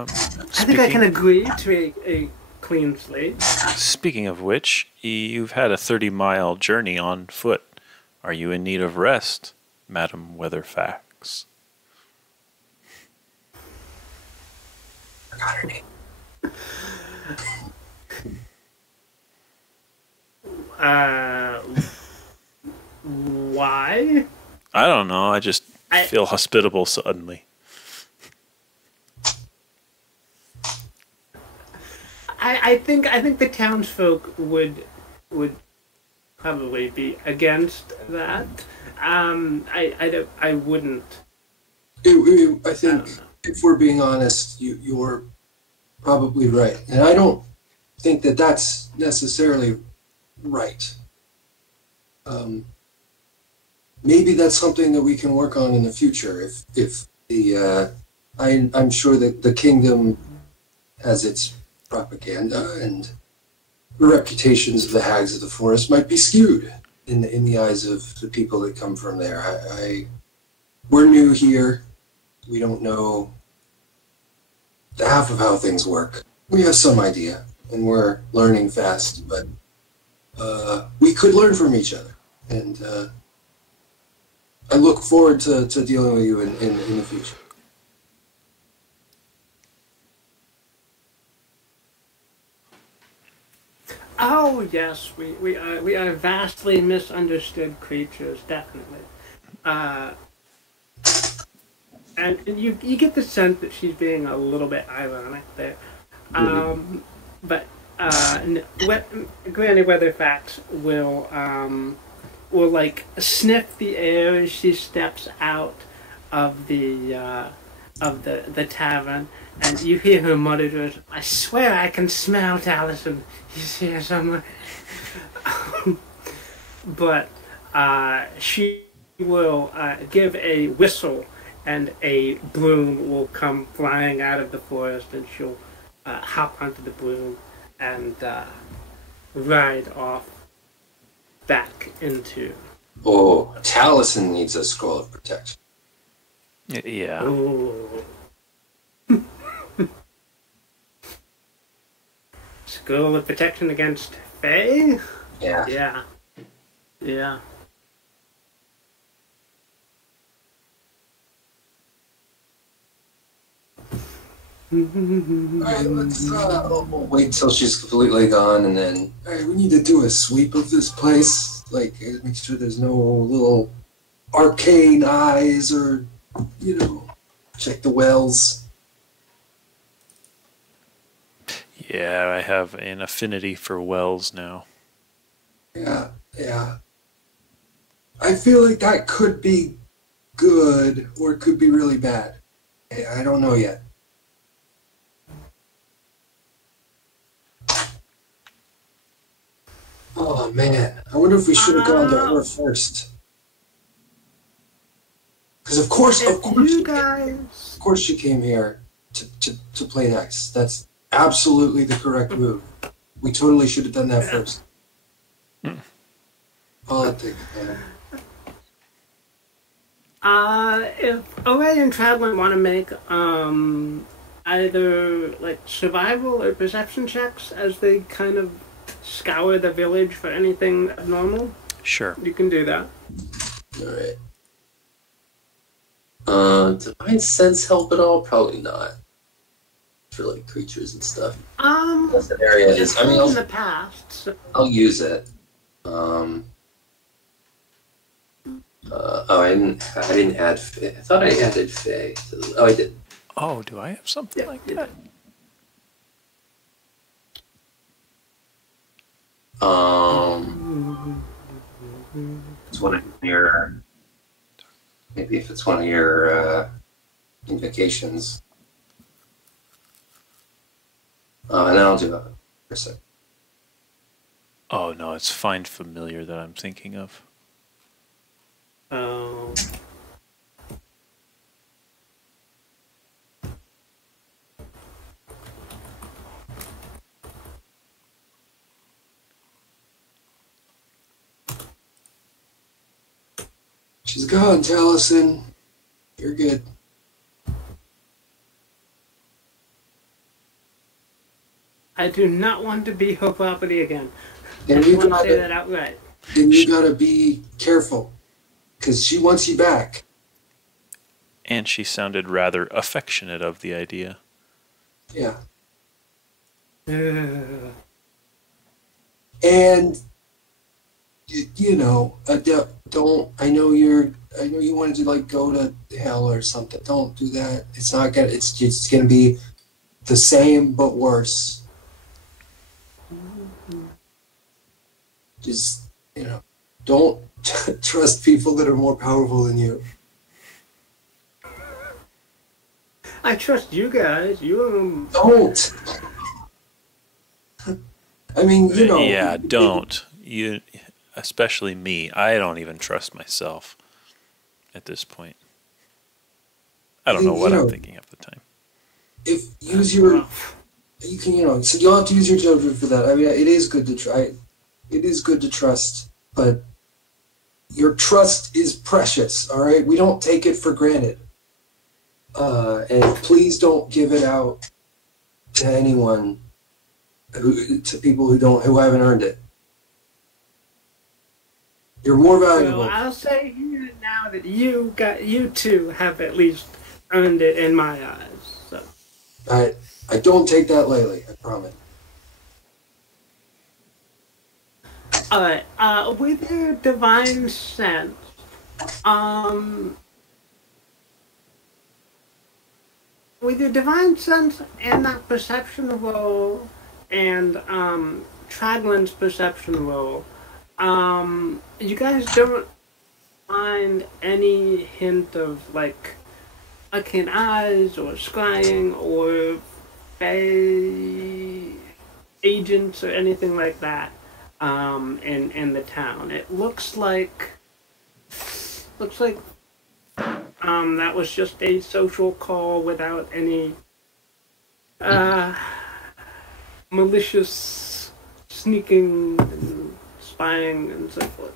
think I can agree to a clean slate. Speaking of which, you've had a 30-mile journey on foot. Are you in need of rest, Madam Weatherfax? I forgot her name. Why? I don't know. I just feel hospitable suddenly. I think the townsfolk would probably be against that. I wouldn't. I think if we're being honest, you're probably right, and I don't think that that's necessarily right. maybe that's something that we can work on in the future. If the I'm sure that the kingdom has its propaganda, and the reputations of the hags of the forest might be skewed in the eyes of the people that come from there. We're new here. We don't know half of how things work. We have some idea, and we're learning fast, but we could learn from each other. And I look forward to dealing with you in the future. Oh yes, we are vastly misunderstood creatures, definitely. And you get the sense that she's being a little bit ironic there. But Granny Weatherfax will like sniff the air as she steps out of the tavern, and you hear her mutter to herself, "I swear I can smell Taliesin. He's here somewhere." But she will give a whistle, and a broom will come flying out of the forest, and she'll hop onto the broom and ride off back into... Oh, Taliesin needs a scroll of protection. Yeah. Ooh. Scroll of protection against Fae? Yeah. Yeah. Yeah. Alright, let's wait till she's completely gone, and then we need to do a sweep of this place. Like, make sure there's no little arcane eyes, or, check the wells. Yeah, I have an affinity for wells now. Yeah. I feel like that could be good, or it could be really bad. I don't know yet. Oh man, I wonder if we should have gone to her first. Because of course she came here to play nice. That's absolutely the correct move. We totally should have done that first. I'll take it. If Oray and Traglin want to make either like survival or perception checks as they kind of scour the village for anything abnormal, sure, you can do that. Alright. Divine sense help at all? Probably not. For like creatures and stuff. That's an area is. I mean, in the past. So. I'll use it. I didn't add Fae. I thought I added Fae. Oh, I did. Oh, do I have something like that? It's one of your. Maybe if it's one of your invocations. And then I'll do a percent. Oh no, it's Find Familiar that I'm thinking of. Oh. She's gone, Taliesin. You're good. I do not want to be her property again. And I want to say that outright. Then you gotta be careful, because she wants you back. And she sounded rather affectionate of the idea. Yeah. And don't. I know you wanted to like go to hell or something. Don't do that. It's not gonna. It's gonna be the same but worse. Just don't trust people that are more powerful than you. I trust you guys. Don't. I mean, Yeah, don't. You, especially me. I don't even trust myself. at this point. I don't know what I'm thinking at the time. If use your, you can, so you'll have to use your judgment for that. I mean, it is good to try. It is good to trust, but your trust is precious, all right? We don't take it for granted. And please don't give it out to anyone, to people who haven't earned it. You're more valuable. Well, I'll say here now that you two have at least earned it in my eyes. So. I don't take that lightly, I promise. Alright, with your divine sense, with your divine sense and that perception roll and Traglin's perception roll, you guys don't find any hint of like arcane eyes or scrying or fae agents or anything like that in the town. It looks like that was just a social call without any malicious sneaking and spying and so forth.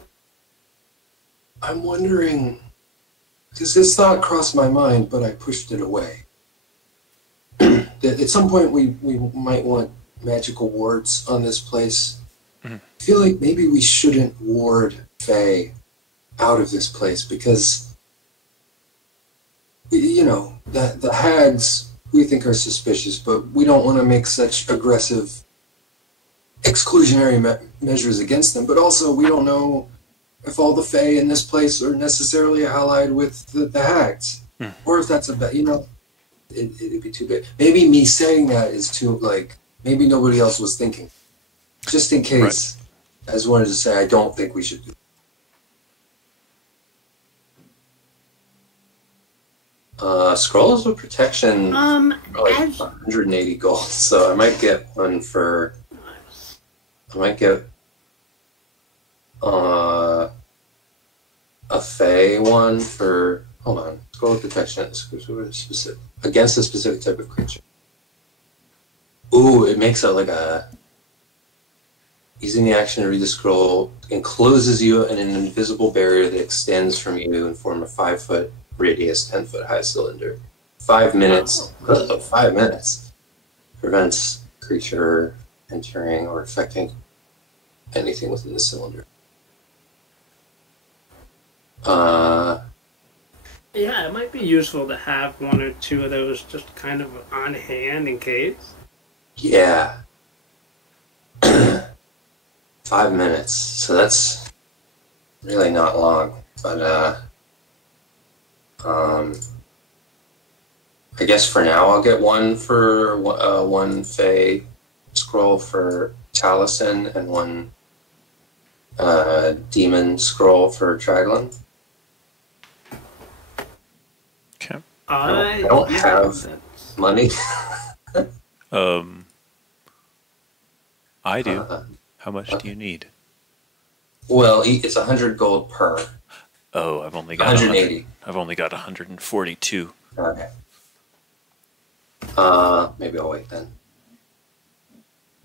I'm wondering, because this thought crossed my mind, but I pushed it away. That at some point we might want magical wards on this place. I feel like maybe we shouldn't ward fae out of this place because, the hags we think are suspicious, but we don't want to make such aggressive exclusionary measures against them. But also, we don't know if all the fae in this place are necessarily allied with the hags, or if that's it'd be too big. Maybe me saying that is too maybe nobody else was thinking. Just in case, I just wanted to say I don't think we should do that. Scrolls of Protection are like as 180 gold, so I might get one for... I might get a Fae one for... Hold on. Scroll of Protection against a specific type of creature. Ooh, it makes it like a... Using the action to read the scroll encloses you in an invisible barrier that extends from you in form of 5-foot radius, 10-foot high cylinder. 5 minutes. 5 minutes. Prevents creature entering or affecting anything within the cylinder. Yeah, it might be useful to have one or two of those just kind of on hand in case. Yeah. 5 minutes. So that's really not long. But, I guess for now I'll get one for one Fae scroll for Taliesin and one Demon scroll for Traglin. Okay. I don't have money. I do. How much do you need? Well, it's 100 gold per. Oh, I've only got 180. I've only got 142. Okay. Maybe I'll wait then.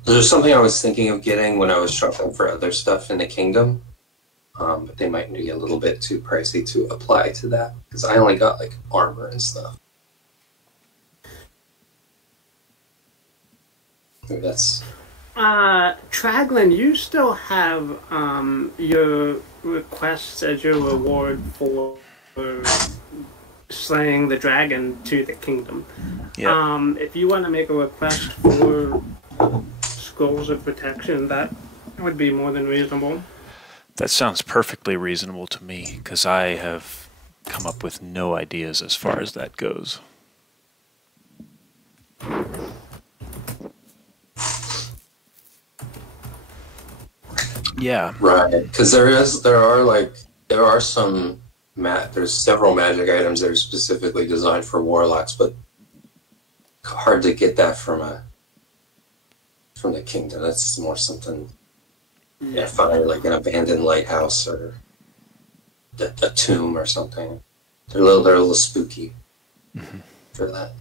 There's something I was thinking of getting when I was shopping for other stuff in the kingdom, but they might be a little bit too pricey to apply to that because I only got like armor and stuff. Maybe that's. Traglin, you still have your requests as your reward for slaying the dragon to the kingdom. Yeah. If you want to make a request for scrolls of protection, that would be more than reasonable. That sounds perfectly reasonable to me, because I have come up with no ideas as far as that goes. Yeah. Right, because there's several magic items that are specifically designed for warlocks, but hard to get that from the kingdom. That's more something find like an abandoned lighthouse or a tomb or something. They're a little spooky for that.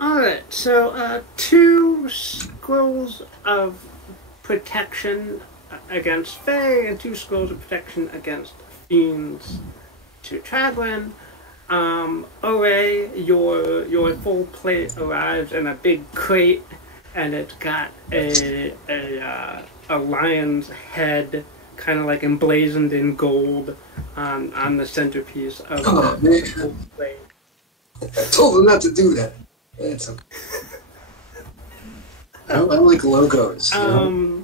Alright, so 2 scrolls of protection against Fae and 2 scrolls of protection against fiends to Traglin. Array, your full plate arrives in a big crate, and it's got a lion's head, kind of like emblazoned in gold, on the centerpiece of the full plate. I told them not to do that. It's okay. I like logos. You know?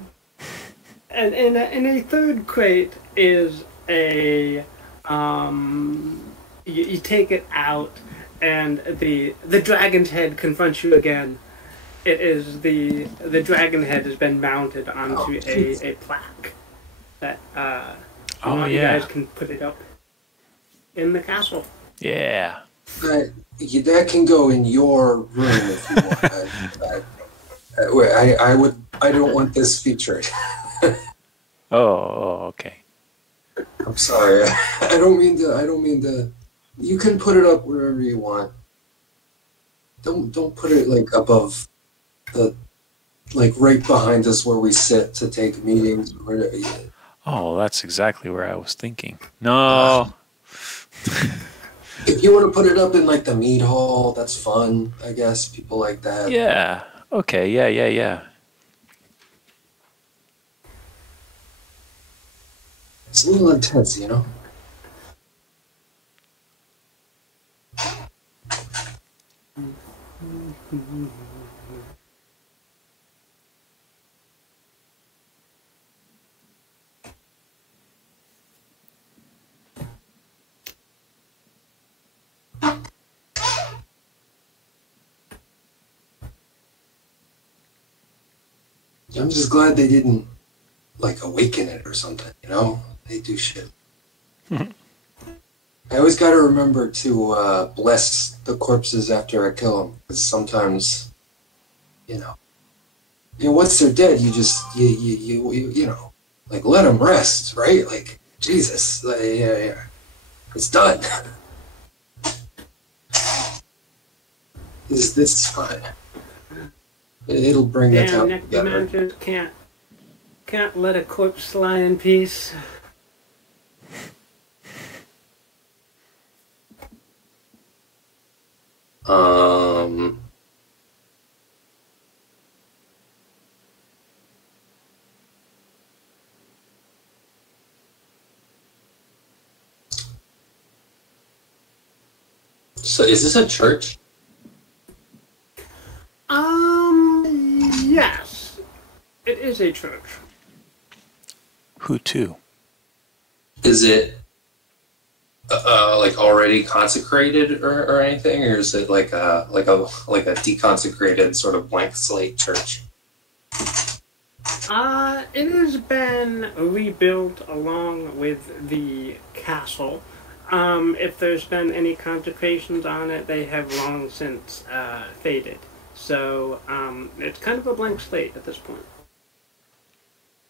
And in a third crate is a you take it out, and the dragon's head confronts you again. It is the dragon head has been mounted onto a plaque that you guys can put it up in the castle. Yeah. That can go in your room if you want. I don't want this featured. Oh, okay. I'm sorry. I don't mean to. You can put it up wherever you want. Don't put it like above the, like right behind us where we sit to take meetings. Oh, that's exactly where I was thinking. No. If you want to put it up in like the mead hall, that's fun. I guess people like that. Yeah. Okay. Yeah. It's a little intense, you know. I'm just glad they didn't like awaken it or something, you know? They do shit. I always got to remember to bless the corpses after I kill them, because sometimes, you know, once they're dead, you just you know, like let them rest, right? Like Jesus, yeah, it's done. This is fine. It'll bring the town together. Necromancers can't let a corpse lie in peace. So is this a church? Yes. It is a church. Who to? Is it like already consecrated or anything, or is it like a deconsecrated sort of blank slate church? It has been rebuilt along with the castle. If there's been any consecrations on it, they have long since faded. So it's kind of a blank slate at this point.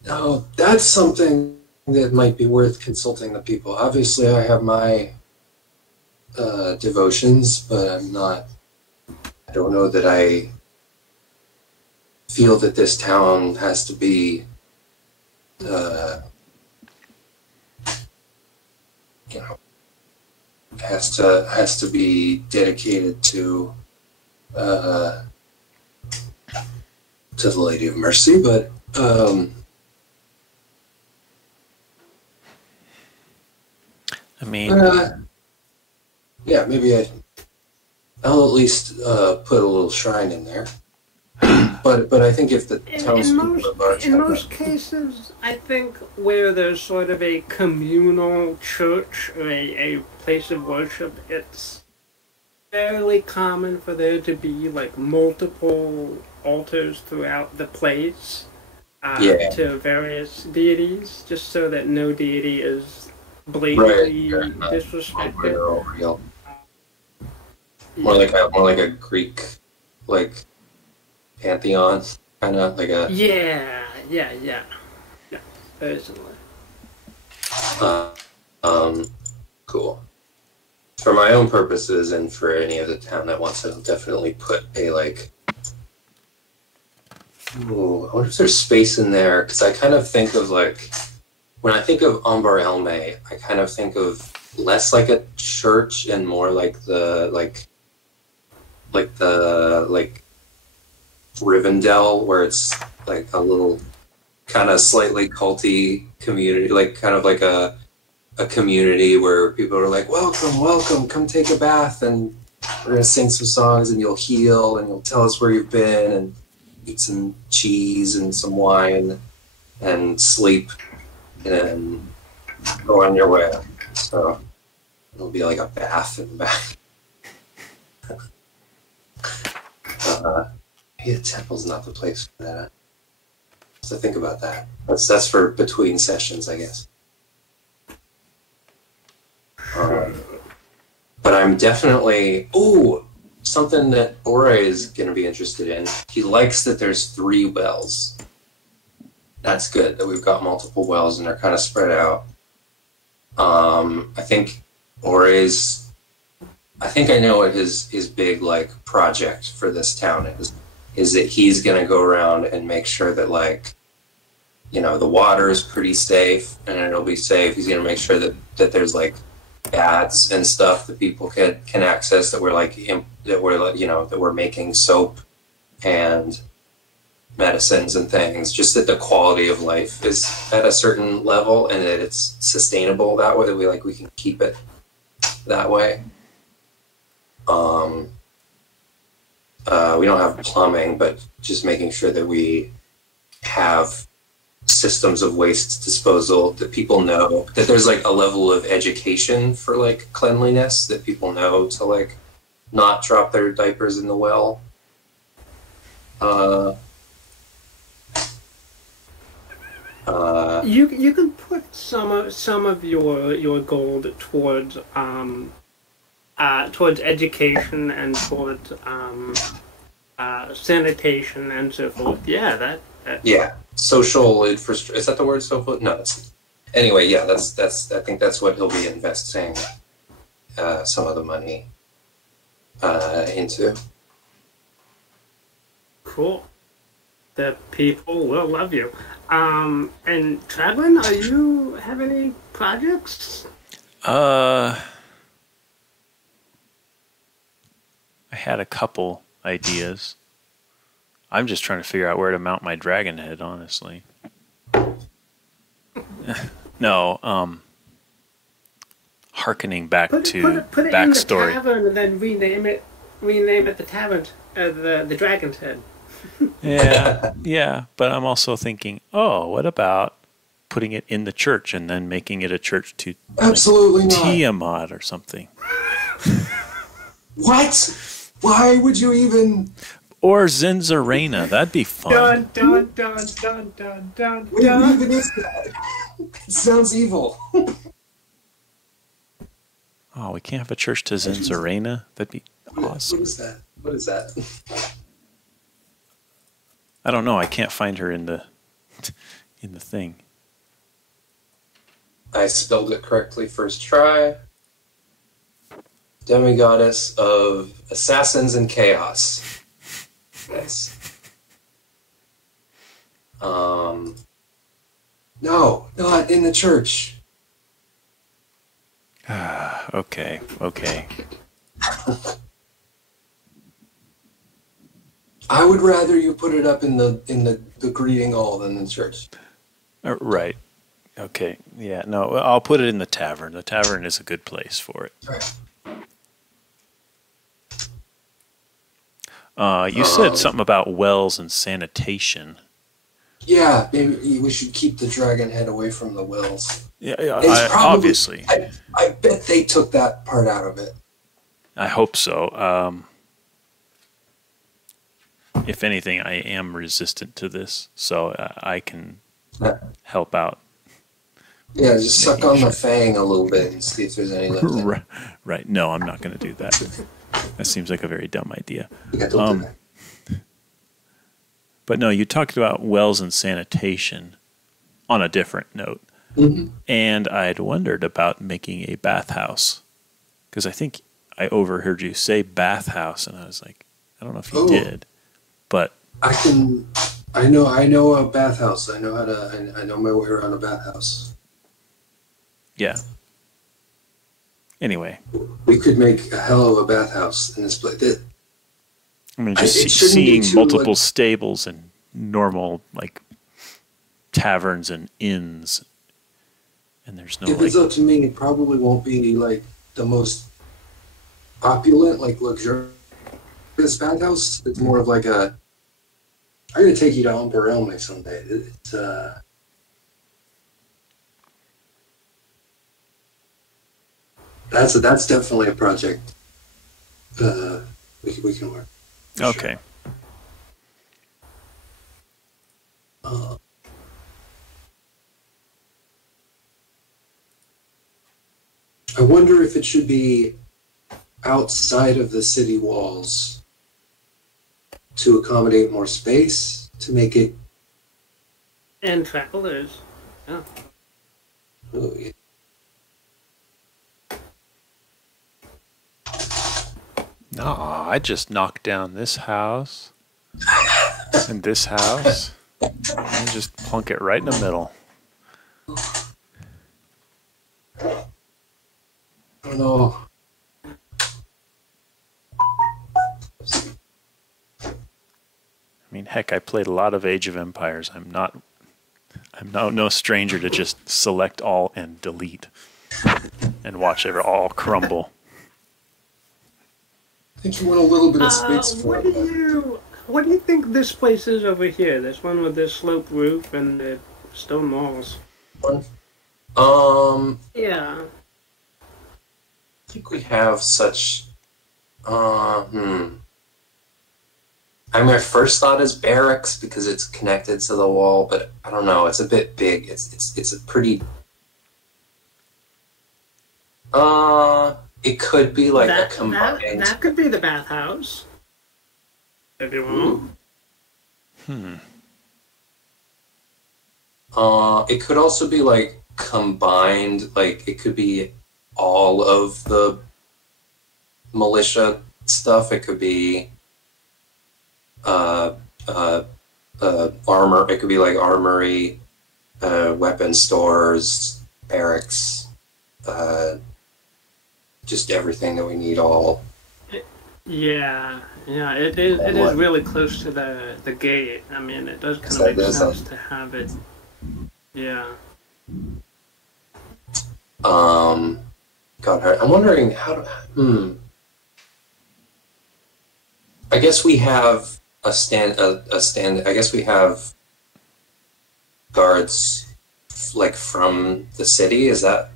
Oh, that's something that might be worth consulting the people. Obviously, I have my devotions, but I don't know that I feel that this town has to be, you know, has to be dedicated to the Lady of Mercy, but I mean, yeah, maybe I'll at least put a little shrine in there. But I think if the townspeople in most cases, I think where there's sort of a communal church or a place of worship, it's fairly common for there to be like multiple altars throughout the place to various deities, just so that no deity is blatantly disrespected. Real. More like a Greek, like pantheon, kind of like a yeah, very similar. Cool. For my own purposes and for any of the town that wants it, I'll definitely put a, like... Ooh, I wonder if there's space in there, because I kind of think of, like... When I think of Ambar Elme, I kind of think of less like a church and more like the, like Rivendell, where it's like a little kind of slightly culty community, like kind of like a community where people are like, welcome, welcome, come take a bath, and we're going to sing some songs, and you'll heal, and you'll tell us where you've been, and eat some cheese and some wine, and sleep, and go on your way. So it'll be like a bath in the back. Maybe the temple's not the place for that. So think about that. That's for between sessions, I guess. But I'm definitely... Ooh! Something that Ore is going to be interested in. He likes that there's 3 wells. That's good, that we've got multiple wells and they're kind of spread out. I think Ore's... I think I know what his big, like, project for this town is that he's going to go around and make sure that, like, you know, the water is pretty safe and it'll be safe. He's going to make sure that there's, like, baths and stuff that people can access, that we're making soap and medicines and things, just that the quality of life is at a certain level and that it's sustainable that way, that we can keep it that way. We don't have plumbing, but just making sure that we have systems of waste disposal, that people know that there's like a level of education for like cleanliness, that people know to like not drop their diapers in the well. You can put some of your gold towards education and towards sanitation and so forth. Yeah, yeah, social infrastructure. Is that the word? Social? No. Anyway, yeah, that's. I think that's what he'll be investing some of the money into. Cool. The people will love you. And Traglin, are you have any projects? I had a couple ideas. I'm just trying to figure out where to mount my dragon head, honestly. No, hearkening back to put it backstory. in the tavern and then rename it the tavern, the dragon's head. Yeah, but I'm also thinking, what about putting it in the church and then making it a church to absolutely not Tiamat or something? What? Why would you even? Or Zinzarena, that'd be fun. Dun dun dun dun dun dun. What even is that? It sounds evil. Oh, we can't have a church to Zinzarena? That'd be awesome. What is that? What is that? I don't know. I can't find her in the thing. I spelled it correctly first try. Demigoddess of assassins and chaos. Nice. No, not in the church. Okay. I would rather you put it up in the greeting hall than in the church. Right. Okay. Yeah. No, I'll put it in the tavern. The tavern is a good place for it. Right. You said something about wells and sanitation. Yeah, maybe we should keep the dragon head away from the wells. Yeah, obviously. I bet they took that part out of it. I hope so. If anything, I am resistant to this, so I can help out. Yeah, just suck on the fang a little bit and see if there's any left in it. Right. No, I'm not going to do that. That seems like a very dumb idea. Yeah, don't do that. But no, you talked about wells and sanitation on a different note. And I'd wondered about making a bathhouse because I think I overheard you say bathhouse, and I was like, I don't know if you did, but I know a bathhouse. I know my way around a bathhouse. Yeah. Anyway, we could make a hell of a bathhouse in this place. I mean, just seeing multiple stables and normal like taverns and inns, and there's no. If it's up to me, it probably won't be like the most opulent, like luxurious bathhouse. It's more of like a. I'm gonna take you to Umberelme someday. It's that's definitely a project. We can work. Okay. Sure. I wonder if it should be outside of the city walls to accommodate more space, to make it... And travelers. Yeah. Oh, yeah. No, I just knocked down this house and this house and just plunk it right in the middle. I don't know. I mean, heck, I played a lot of Age of Empires. I'm no stranger to just select all and delete and watch it all crumble. I think you want a little bit of space for what it. What do you think this place is over here? This one with this sloped roof and the stone walls. Yeah. I think we have such. I mean, my first thought is barracks because it's connected to the wall, but I don't know. It's a bit big. It's a pretty. It could be like a combined. That could be the bathhouse. If you want. It could also be like combined. Like it could be all of the militia stuff. It could be armor. It could be like armory, weapon stores, barracks, just everything that we need all. Yeah, it is really close to the gate. I mean, it does kind of make sense to have it. Yeah. God, I'm wondering how to. I guess we have a stand. I guess we have guards like from the city. Is that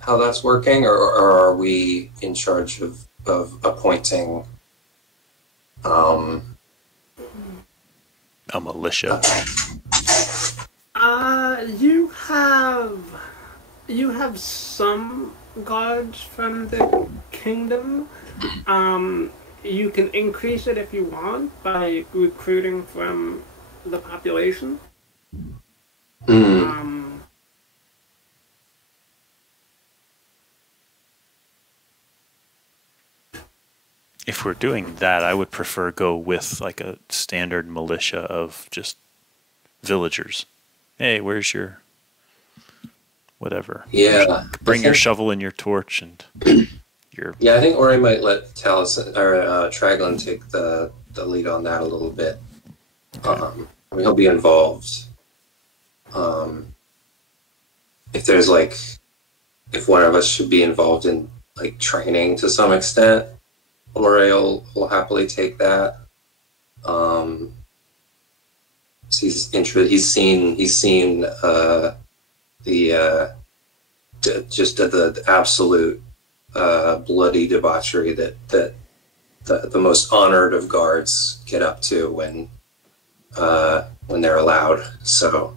how that's working, or are we in charge of appointing a militia? You have some guards from the kingdom. You can increase it if you want by recruiting from the population. If we're doing that, I would prefer go with like a standard militia of just villagers. Hey, where's your whatever? Yeah. Bring your shovel and your torch and your... Yeah, I think Ori might let Taliesin or Traglin take the lead on that a little bit. Okay. I mean, he'll be involved. If there's like, if one of us should be involved in like training to some extent, Ori will happily take that. So he's seen the absolute bloody debauchery that the most honored of guards get up to when they're allowed. So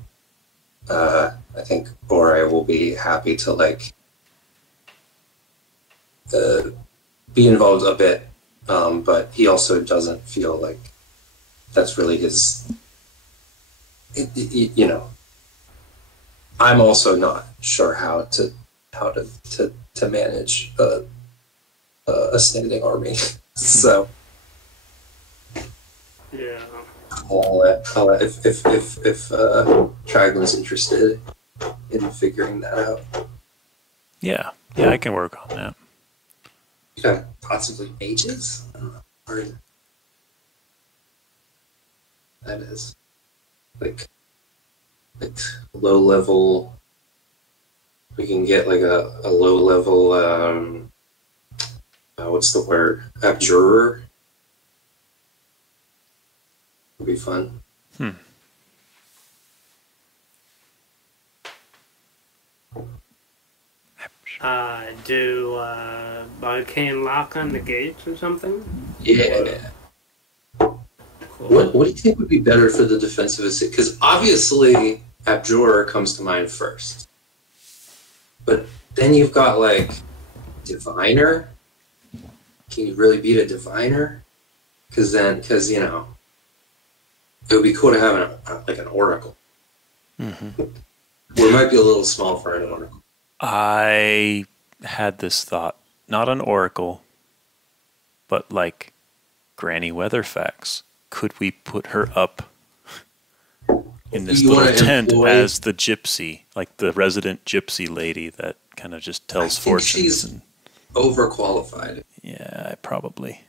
I think Ori will be happy to like be involved a bit, but he also doesn't feel like that's really his. You know, I'm also not sure how to manage a standing army. So Yeah. I'll let if Traglin's interested in figuring that out. Yeah, I can work on that. Yeah, possibly mages. I don't know how hard that is. Like low level. We can get like a low level. What's the word? Abjurer. Would be fun. Do arcane lock on the gates or something? Yeah. Cool. What do you think would be better for the defensive assist? Because obviously Abjurer comes to mind first. But then you've got like Diviner. Can you really beat a Diviner? Because you know, it would be cool to have an Oracle. Mm-hmm. We might be a little small for an Oracle. I had this thought, not an Oracle, but like Granny Weatherfax. Could we put her up in this little tent as the gypsy, like the resident gypsy lady that kind of just tells fortunes? She's overqualified. Yeah, probably.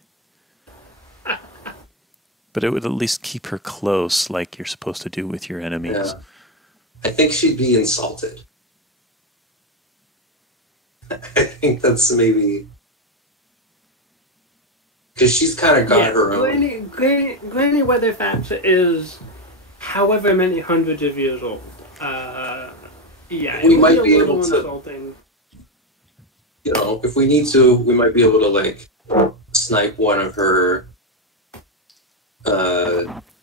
But it would at least keep her close, like you're supposed to do with your enemies. Yeah. I think she'd be insulted. I think that's maybe because she's kind of got her own. Granny Weatherfax is however many hundreds of years old. Yeah, we might be able to. Insulting. You know, if we need to, we might be able to like snipe one of her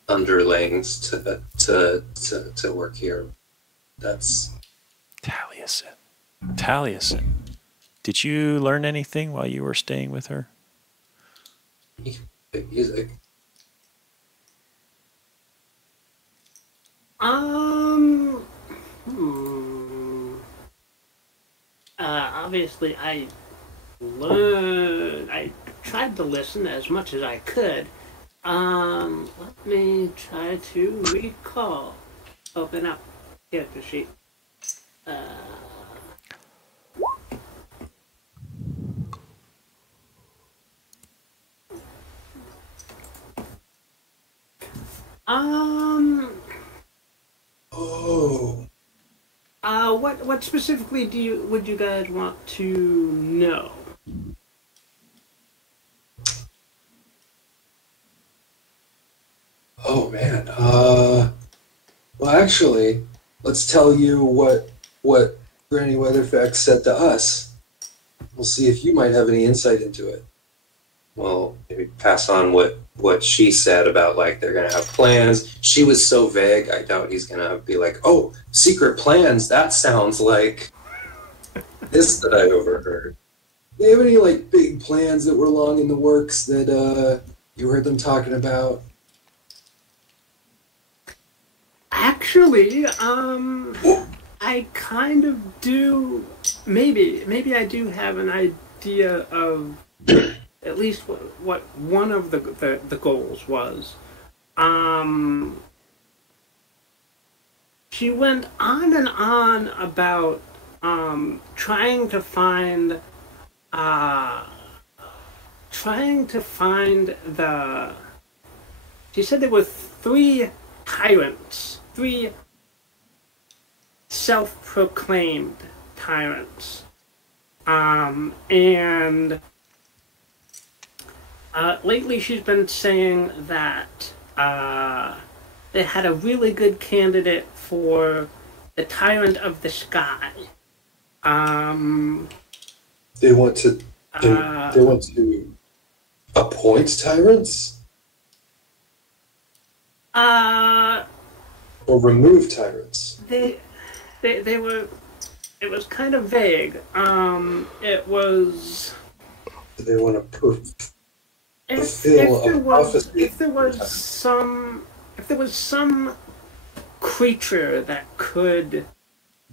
underlings to work here. That's Taliesin. Did you learn anything while you were staying with her? Music. Obviously, I tried to listen as much as I could. Let me try to recall. Open up character sheet. Oh. What specifically would you guys want to know? Oh man. Well, actually, let's tell you what Granny Weatherfax said to us. We'll see if you might have any insight into it. Well, maybe pass on what she said about like they're gonna have plans. She was so vague. I doubt he's gonna be like, "Oh, secret plans." That sounds like this that I overheard. Do you have any like big plans that were long in the works that you heard them talking about? Actually, I kind of do. Maybe I do have an idea of at least what one of the goals was. She went on and on about trying to find the. She said there were 3 tyrants, 3 self-proclaimed tyrants, and lately she's been saying that they had a really good candidate for the Tyrant of the Sky. They want to appoint tyrants? Or remove tyrants? They were. It was kind of vague. It was. Do they want to If there was some creature that could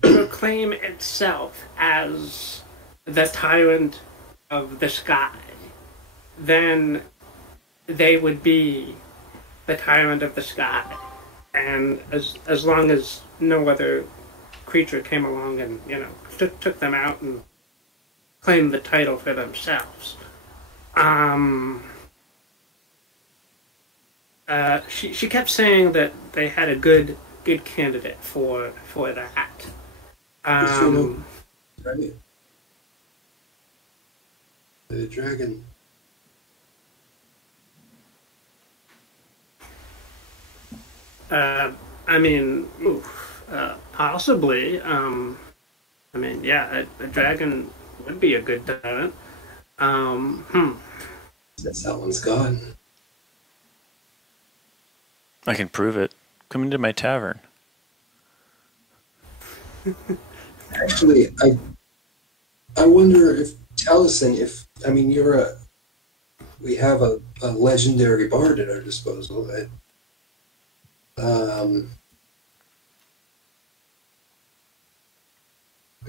proclaim itself as the tyrant of the sky, then they would be the tyrant of the sky. And as long as no other creature came along and, you know, took them out and claimed the title for themselves. She kept saying that they had a good candidate for that. Right. The dragon. I mean, possibly. I mean, yeah, a dragon would be a good tyrant. Guess that one's gone. I can prove it. Come into my tavern. Actually, I wonder if Taliesin, I mean, we have a legendary bard at our disposal that,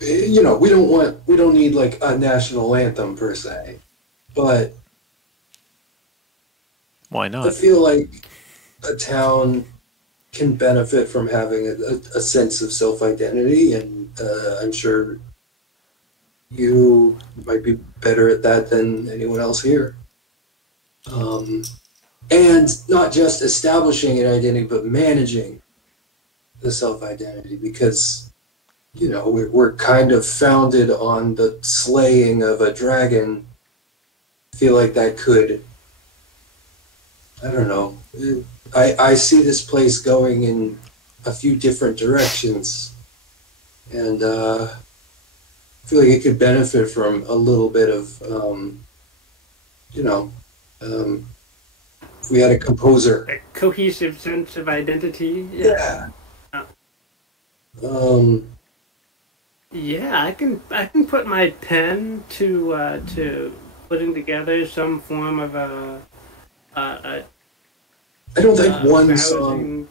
you know, we don't need like a national anthem per se, but why not? I feel like a town can benefit from having a sense of self-identity, and I'm sure you might be better at that than anyone else here. And not just establishing an identity, but managing the self-identity, because, you know, we're kind of founded on the slaying of a dragon. I feel like that could, I don't know, I see this place going in a few different directions, and I feel like it could benefit from a little bit of, you know, if we had a composer. A cohesive sense of identity. Yeah. Yeah, I can put my pen to putting together some form of a I don't think one rousing song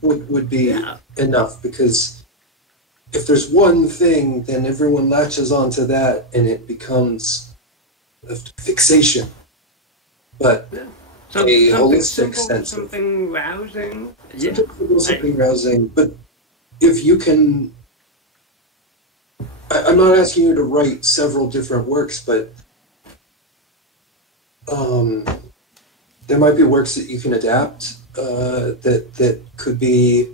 would be enough, because if there's one thing, then everyone latches onto that and it becomes a fixation. But a holistic sense of something rousing. something rousing. But if you can, I'm not asking you to write several different works, but there might be works that you can adapt that could be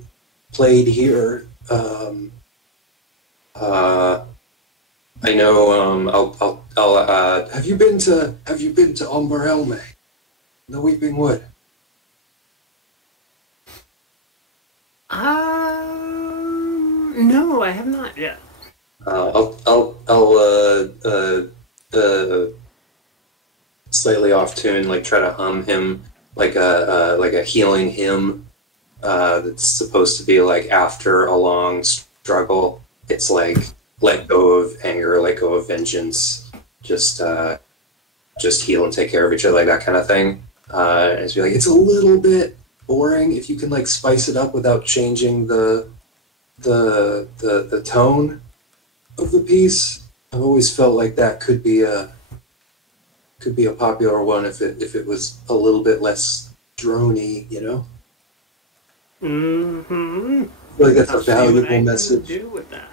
played here. I know. I'll. Have you been to Omberelme, the Weeping Wood? No, I have not yet. I'll slightly off tune, like try to hum him like a healing hymn that's supposed to be like after a long struggle. It's like let go of anger, let go of vengeance, just heal and take care of each other, like that kind of thing. And it's be like, it's a little bit boring if you can like spice it up without changing the tone of the piece. I've always felt like that could be a popular one if it was a little bit less drony, you know. Mm-hmm. I feel like that's a valuable message. Do with that.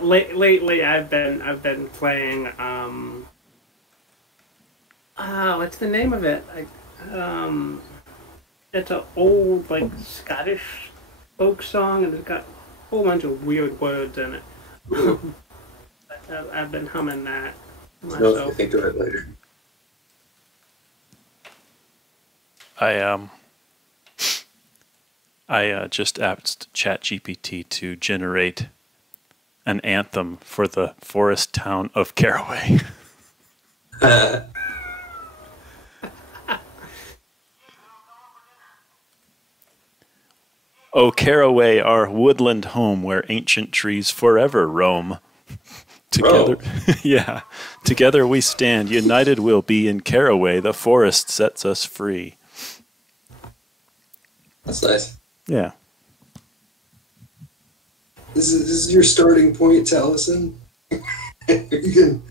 Lately, I've been playing. What's the name of it? It's an old like Scottish folk song, and it's got a whole bunch of weird words in it. I've been humming that myself. I'll think of it later. I just asked ChatGPT to generate an anthem for the forest town of Caraway. O Caraway, our woodland home, where ancient trees forever roam. Together, yeah. Together we stand. United we'll be in Caraway. The forest sets us free. That's nice. Yeah. This is your starting point, Taliesin. You can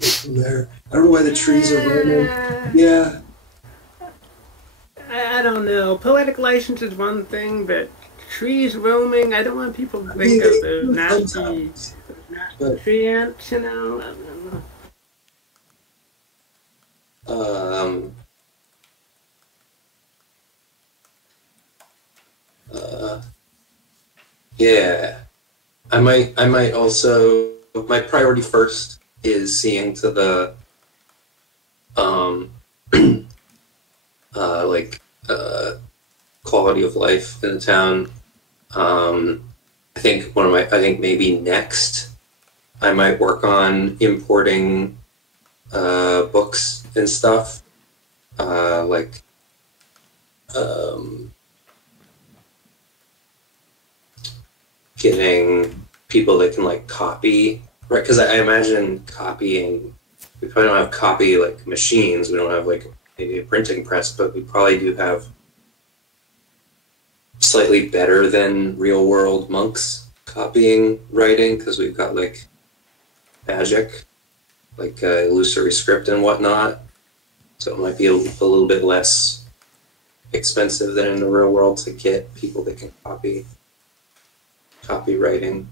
go from there. I don't know why the trees are raining. Yeah. I don't know. Poetic license is one thing, but trees roaming, I don't want people to think of those nasty tree ants, you know. I don't know. Yeah. I might also, my priority first is seeing to the quality of life in the town. I think maybe next I might work on importing books and stuff, getting people that can like copy, right? Because I imagine copying, we probably don't have copy like machines, we don't have like maybe a printing press, but we probably do have slightly better than real world monks copying writing, because we've got like magic, like illusory script and whatnot, so it might be a little bit less expensive than in the real world to get people that can copywriting.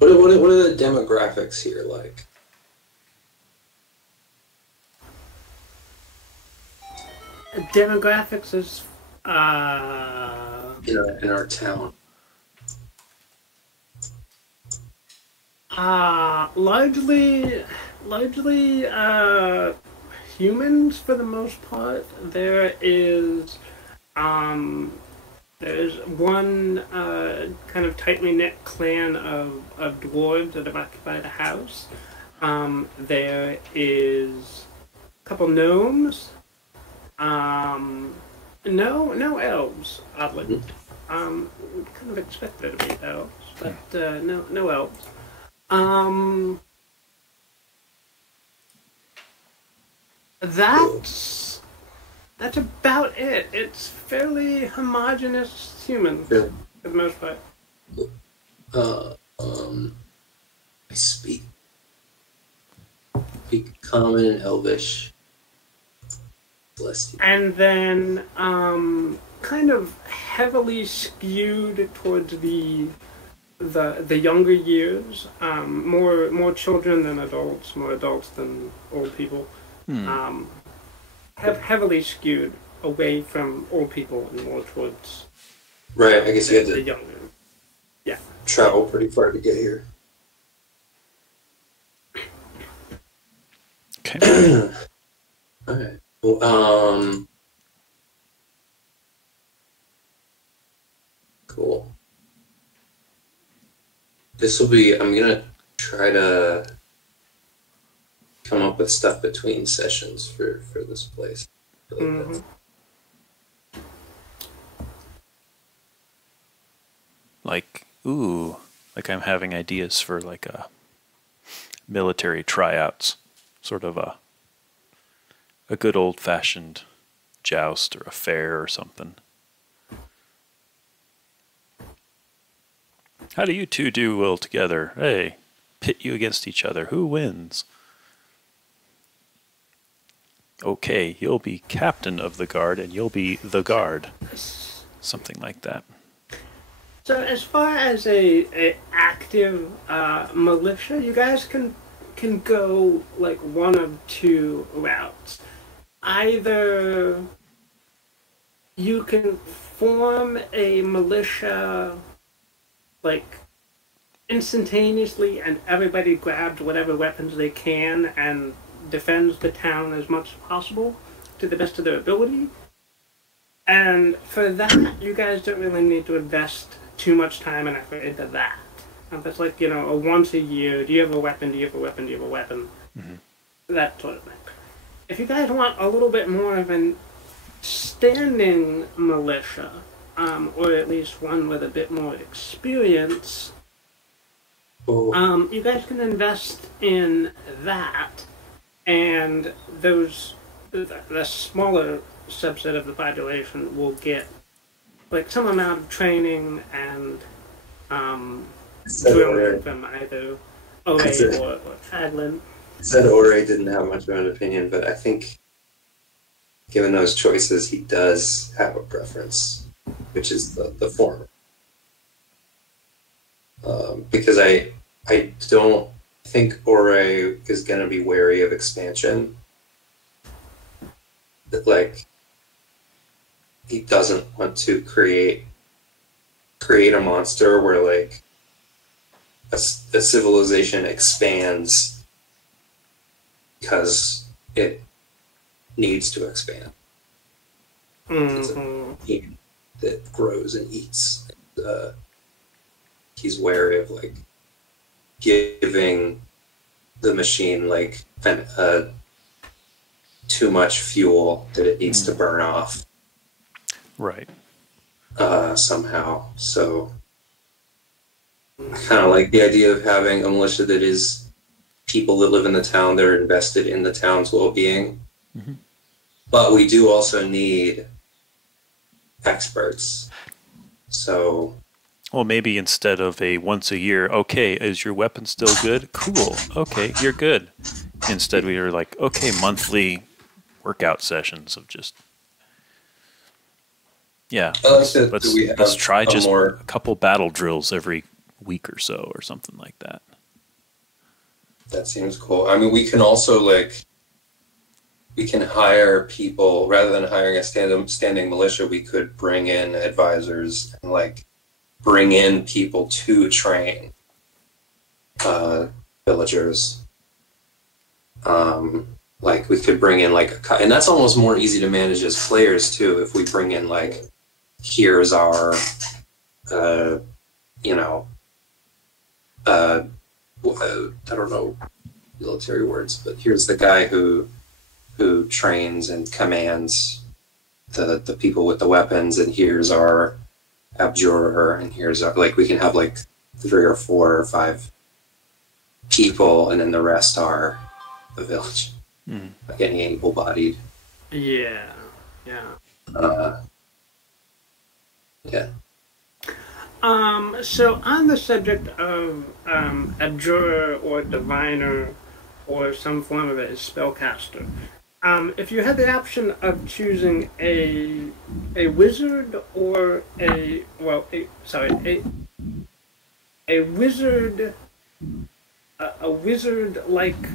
What are the demographics here like? Demographics is In our town. Largely humans for the most part. There's one kind of tightly knit clan of dwarves that have occupied a house. There is a couple gnomes. No elves, oddly. Kind of expected to be elves, but no elves. That's about it. It's fairly homogeneous humans for the most part. I speak Common and Elvish. Bless you. And then kind of heavily skewed towards the younger years, more children than adults, more adults than old people. Have heavily skewed away from old people and more towards right. I guess you had the to younger. Yeah. travel pretty far to get here. Okay. Okay. Well, cool. This will be, I'm gonna try to come up with stuff between sessions for this place. Like, ooh, like I'm having ideas for like a military tryouts, sort of a good old-fashioned joust or a fair or something. How do you two do well together? Hey, pit you against each other. Who wins? Okay, you'll be captain of the guard and you'll be the guard. Something like that. So as far as a active militia, you guys can go like one of two routes. Either you can form a militia like instantaneously and everybody grabs whatever weapons they can and defends the town as much as possible to the best of their ability. And for that, you guys don't really need to invest too much time and effort into that. That's like, a once a year, do you have a weapon, do you have a weapon, do you have a weapon? Mm-hmm. that sort of thing. If you guys want a little bit more of an standing militia, or at least one with a bit more experience, you guys can invest in that, and those the smaller subset of the population will get like some amount of training and drilling from either OA or Traglin. Said Ore didn't have much of an opinion, but I think given those choices, he does have a preference, which is the former. Because I don't think Ore is going to be wary of expansion. That, like, he doesn't want to create a monster where, like, a civilization expands because it needs to expand. It's a team that grows and eats. He's wary of, like, giving the machine, like, too much fuel that it needs to burn off. Right. Somehow. So I kind of like the idea of having a militia that is people that live in the town that are invested in the town's well-being. Mm-hmm. But we do also need experts. So... Well, maybe instead of a once a year, okay, is your weapon still good? Cool. Okay, you're good. Instead, we were like, okay, monthly workout sessions of just... Yeah, let's try just a couple battle drills every week or so or something like that. That seems cool. I mean, we can also, like, we can hire people, rather than hiring a standing militia, we could bring in advisors and, like, bring in people to train villagers. Like, we could bring in, like, and that's almost more easy to manage as players, too, if we bring in, like, here's our, you know, I don't know military words, but here's the guy who trains and commands the people with the weapons, and here's our abjurer, and here's our, like, we can have like 3 or 4 or 5 people, and then the rest are the village, like any able-bodied. Yeah. So on the subject of abjurer or diviner or some form of a spellcaster, if you had the option of choosing a wizard or a wizard-like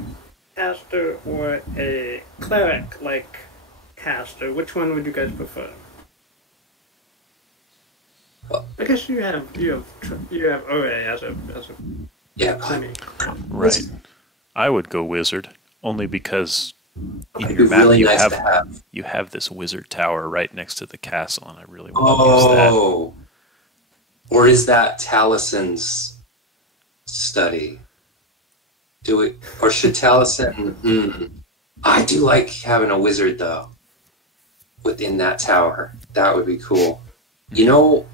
caster or a cleric-like caster, which one would you guys prefer? I guess you have OA as a semi. Right. I would go wizard only because in your map really you have this wizard tower right next to the castle, and I really want to use that. Oh, or is that Talison's study? Or should Taliesin? I do like having a wizard though within that tower. That would be cool. You know.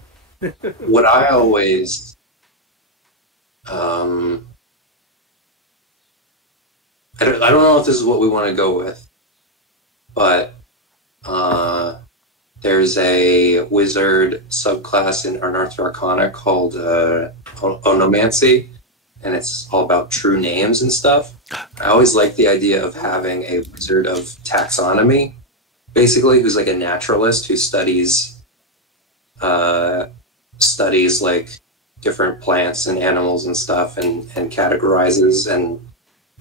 What I always, I don't know if this is what we want to go with, but there's a wizard subclass in Unearthed Arcana called Onomancy, and it's all about true names and stuff. I always like the idea of having a wizard of taxonomy, basically, who's like a naturalist who studies like different plants and animals and stuff, and categorizes and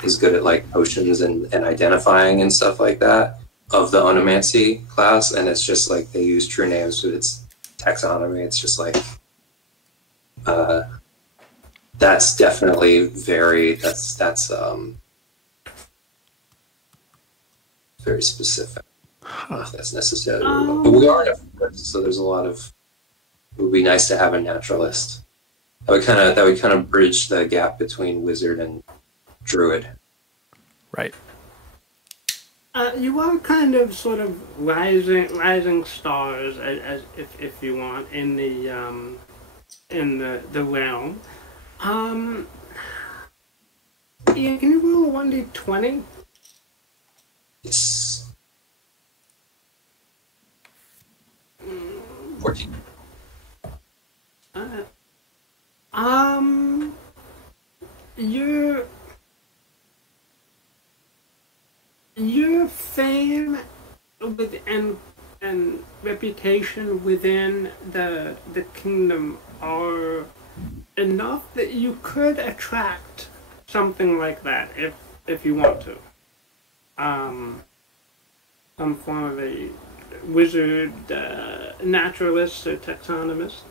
is good at like potions and identifying and stuff like that of the Onomancy class. And it's just like they use true names with its taxonomy. It's just like that's definitely very very specific. I don't know if that's necessary, but we are in a forest, so there's a lot of. It would be nice to have a naturalist. That would kind of bridge the gap between wizard and druid. Right. You are kind of sort of rising stars, as if you want, in the realm. Ian, can you roll a 1d20? Yes. 14. Your fame and reputation within the kingdom are enough that you could attract something like that if you want to. Some form of a wizard, naturalist, or taxonomist.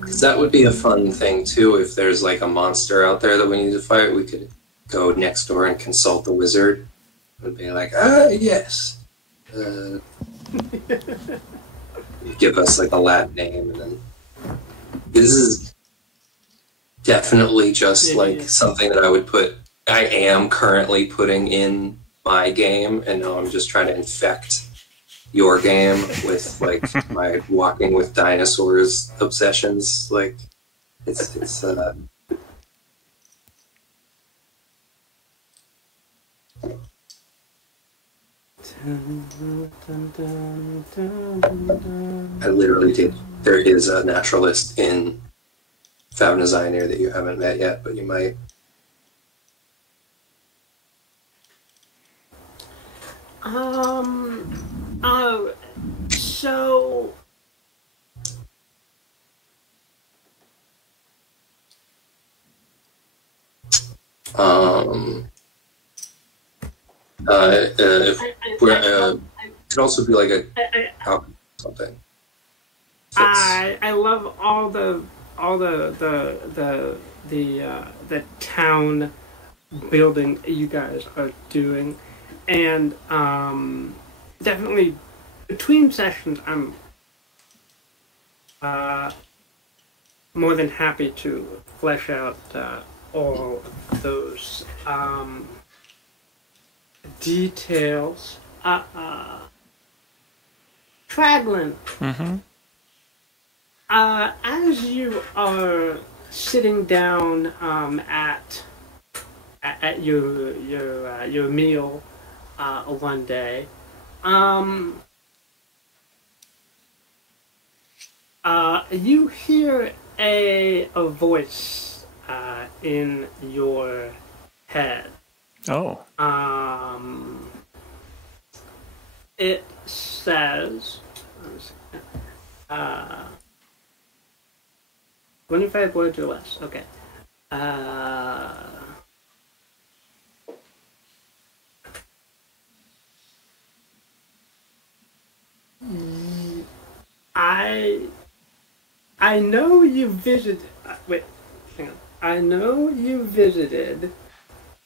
Because that would be a fun thing too. If there's like a monster out there that we need to fight, we could go next door and consult the wizard. And be like, yes. Give us like a Latin name, and then this is definitely just something that I am currently putting in my game, and now I'm just trying to infect your game with like my walking with dinosaurs obsessions. Like it's I literally did. There is a naturalist in Fabna Zynier that you haven't met yet, but you might. So it could also be like a something. I love all the town building you guys are doing, and definitely between sessions I'm more than happy to flesh out all those details. Traglin. Mm-hmm. As you are sitting down at your meal one day, you hear a voice in your head. Oh. It says, 25 words or less. Okay. I know you visited. Wait, hang on. I know you visited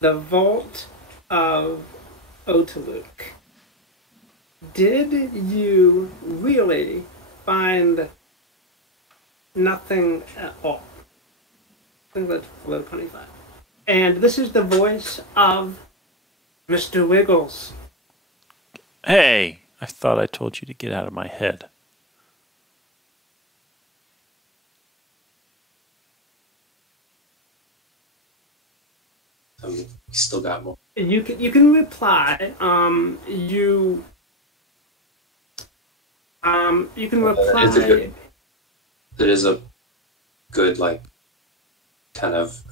the vault of Otaluk. Did you really find nothing at all? I think that's below 25. And this is the voice of Mr. Wiggles. Hey, I thought I told you to get out of my head. You still got more. You can reply. You can reply. It is a good, like, kind of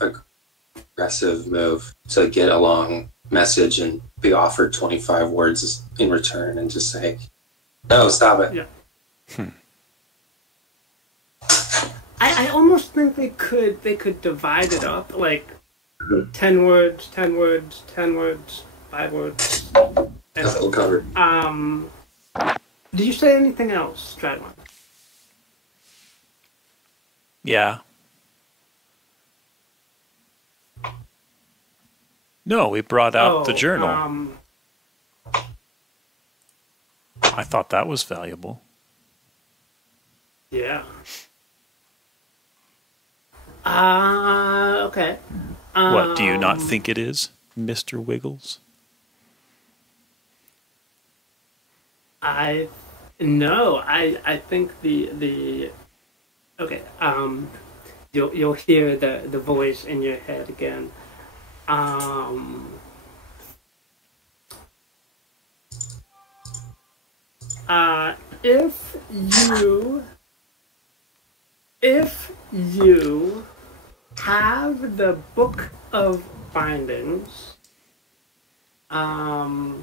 aggressive move to get a long message and be offered 25 words in return and just say, no, stop it. Yeah. I almost think they could divide it up, like 10 words, 10 words, 10 words, 5 words. That's all covered. Did you say anything else, Traglin? Yeah. No, we brought out the journal. I thought that was valuable. Yeah. Okay. What, do you not think it is, Mr. Wiggles? No, I think the okay, you'll hear the voice in your head again. If you have the book of bindings, I'm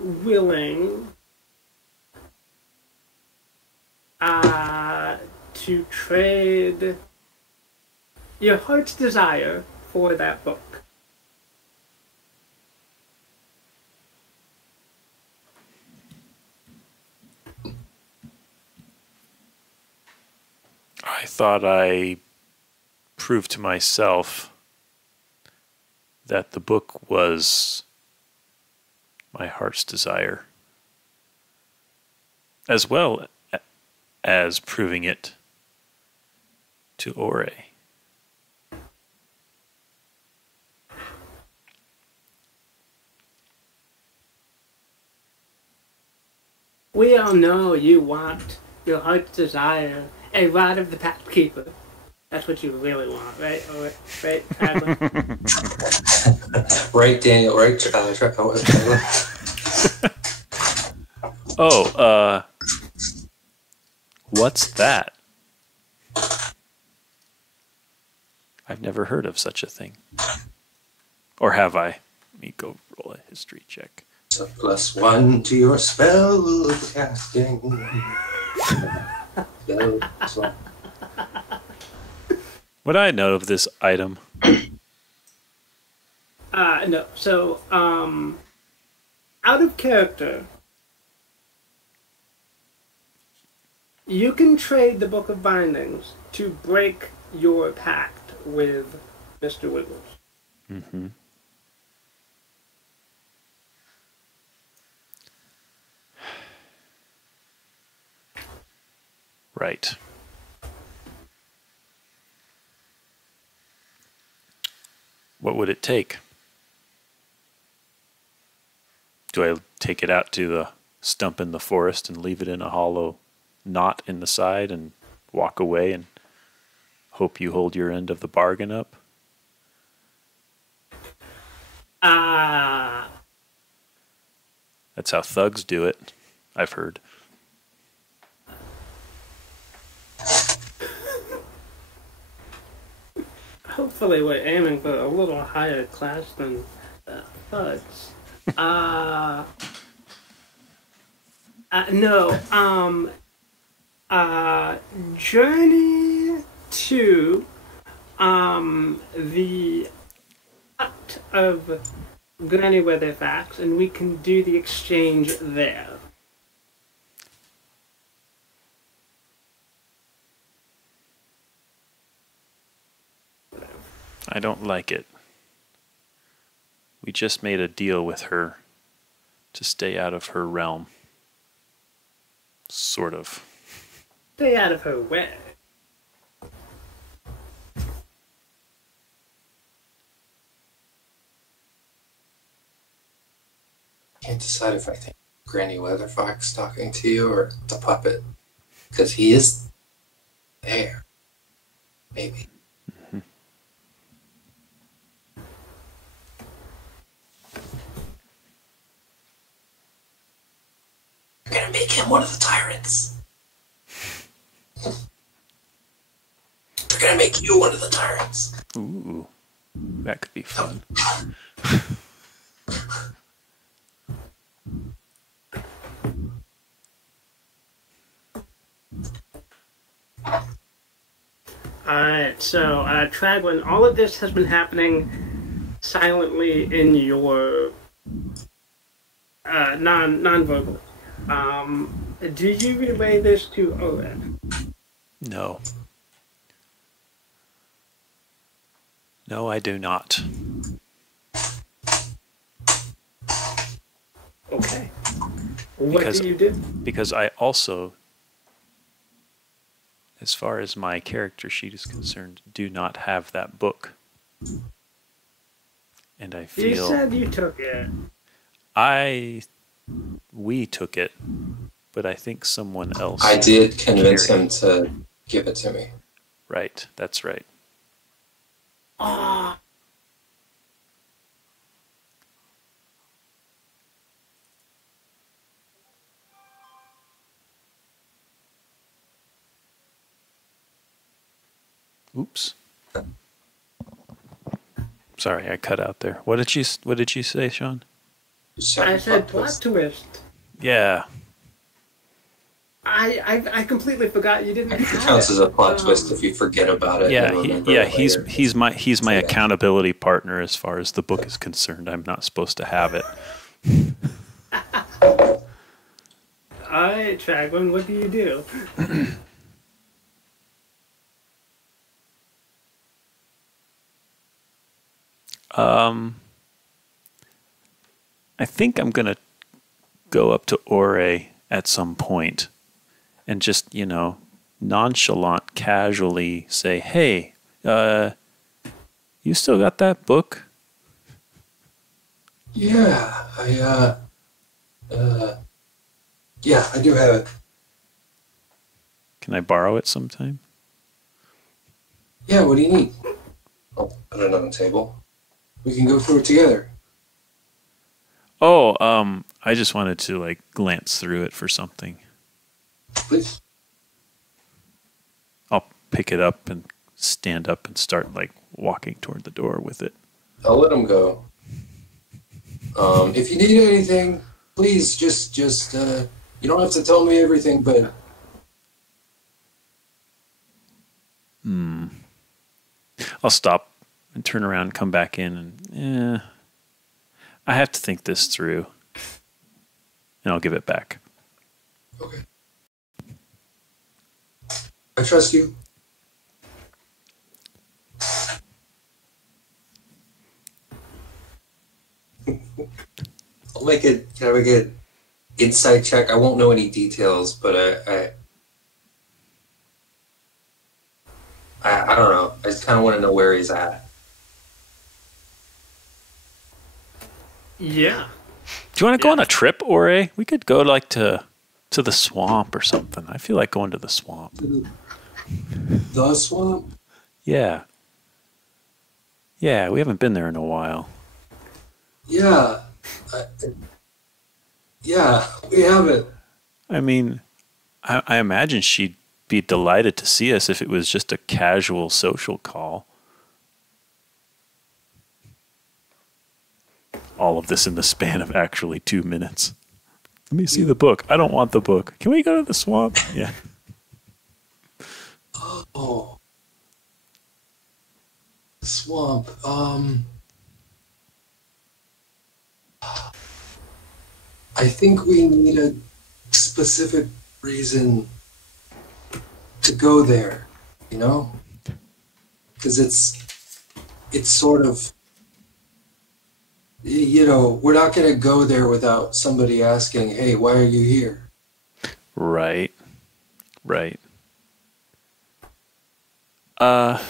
willing to trade your heart's desire for that book. I thought I proved to myself that the book was my heart's desire, as well as proving it to Ore. We all know you want your heart's desire, a rod of the Peacekeeper. That's what you really want, right? Right, Traglin? Right, Daniel, right? Oh, what's that? I've never heard of such a thing. Or have I? Let me go roll a history check. So +1 to your spell casting. Would I know of this item? No. So, out of character, you can trade the Book of Bindings to break your pact with Mr. Wiggles. Mm-hmm. Right. What would it take? Do I take it out to the stump in the forest and leave it in a hollow knot in the side and walk away and hope you hold your end of the bargain up? That's how thugs do it, I've heard. Hopefully we're aiming for a little higher class than thugs. No, journey to the hut of Granny Weatherfax, and we can do the exchange there. I don't like it. We just made a deal with her to stay out of her realm. Sort of. Stay out of her way. Can't decide if I think Granny Weatherfax talking to you or the puppet. Because he is there. Maybe. You're gonna make him one of the tyrants. They're gonna make you one of the tyrants. Ooh, that could be fun. Alright, so, Traglin, all of this has been happening silently in your non-verbal. Do you relay this to Oren? No. No, I do not. Okay. What do you do? Because I also, as far as my character sheet is concerned, do not have that book. And I feel... You said you took it. We took it, but I think someone else... I did convince him to give it to me. Right, that's right. Ah. Oops. Sorry, I cut out there. What did you say, Sean? I said plot twist. Yeah. I completely forgot you didn't. It counts as a plot twist if you forget about it. Yeah, he's my accountability partner as far as the book is concerned. I'm not supposed to have it. All right, Traglin, what do you do? I think I'm gonna go up to Ore at some point and just, nonchalant, casually say, "Hey, you still got that book?" Yeah, yeah, I do have it. Can I borrow it sometime? Yeah, what do you need? I'll put it on the table. We can go through it together. Oh, I just wanted to glance through it for something. Please. I'll pick it up and stand up and start walking toward the door with it. I'll let him go. If you need anything, please just you don't have to tell me everything, but I'll stop and turn around and come back in and I have to think this through. And I'll give it back. okay. I trust you. I'll make it. Can I make an insight check? I won't know any details, but I don't know. I just kind of want to know where he's at. Yeah. Do you want to go on a trip, Ore? We could go to the swamp or something. I feel like going to the swamp. The swamp? Yeah. Yeah, we haven't been there in a while. Yeah. Yeah, we haven't. I mean, I imagine she'd be delighted to see us if it was just a casual social call. All of this in the span of actually 2 minutes. Let me see the book. I don't want the book. Can we go to the swamp? Yeah. Oh. Swamp. I think we need a specific reason to go there, Because it's sort of, we're not going to go there without somebody asking, "Hey, why are you here?" Right. Right. The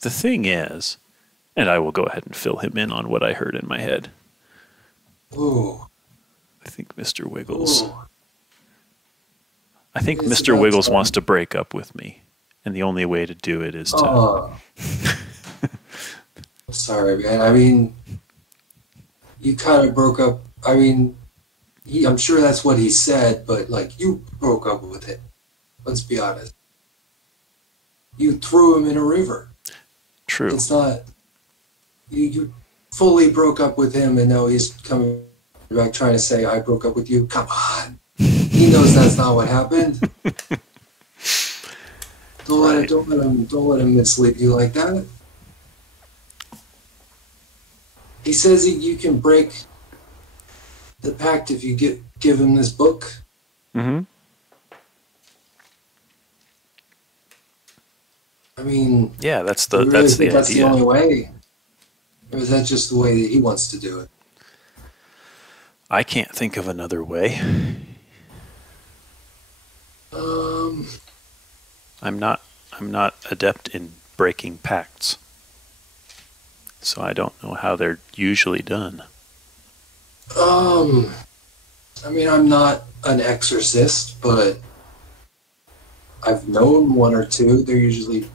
thing is, and I will go ahead and fill him in on what I heard in my head. Ooh. I think Mr. Wiggles. Ooh. I think It's Mr. about Wiggles time. wants to break up with me, and the only way to do it is to. Oh. I'm sorry, man. I mean, you kind of broke up. I mean, I'm sure that's what he said, but you broke up with him. Let's be honest. You threw him in a river. True. It's not. You fully broke up with him, and now he's coming back trying to say, "I broke up with you." Come on. He knows that's not what happened. Don't let him mislead you like that. He says you can break the pact if you give him this book. Mm-hmm. I mean, Yeah, that's you the really that's the think that's the idea. only way, or is that just the way that he wants to do it? I can't think of another way. I'm not adept in breaking pacts, so I don't know how they're usually done. I mean, I'm not an exorcist, but I've known one or two. They're usually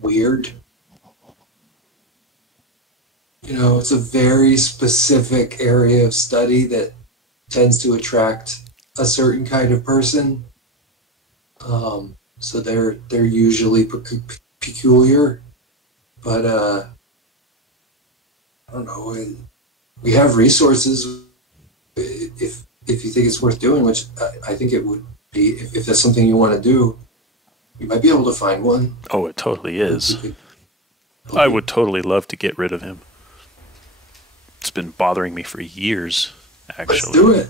weird. You know, it's a very specific area of study that tends to attract a certain kind of person. So they're usually peculiar, but I don't know. We have resources if you think it's worth doing, which I think it would be. If that's something you want to do, you might be able to find one. Oh, it totally is. I would totally love to get rid of him. It's been bothering me for years, actually. Let's do it.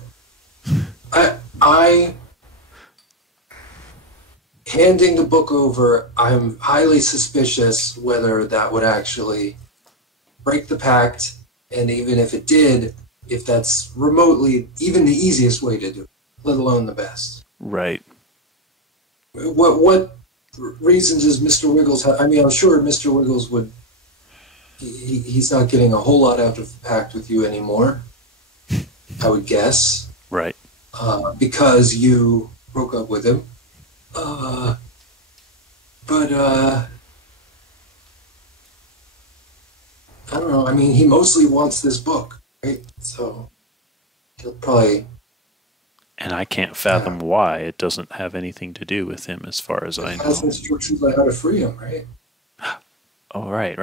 I handing the book over, I'm highly suspicious whether that would actually break the pact, and even if it did, if that's remotely even the easiest way to do it, let alone the best. Right. What reasons does Mr. Wiggles have? I mean, I'm sure Mr. Wiggles would. He's not getting a whole lot out of the pact with you anymore, I would guess. Right. Because you broke up with him. But I don't know. I mean, he mostly wants this book, right? So he'll probably. And I can't fathom why. It doesn't have anything to do with him, as far as I know. It has instructions on how to free him, right? Oh, right.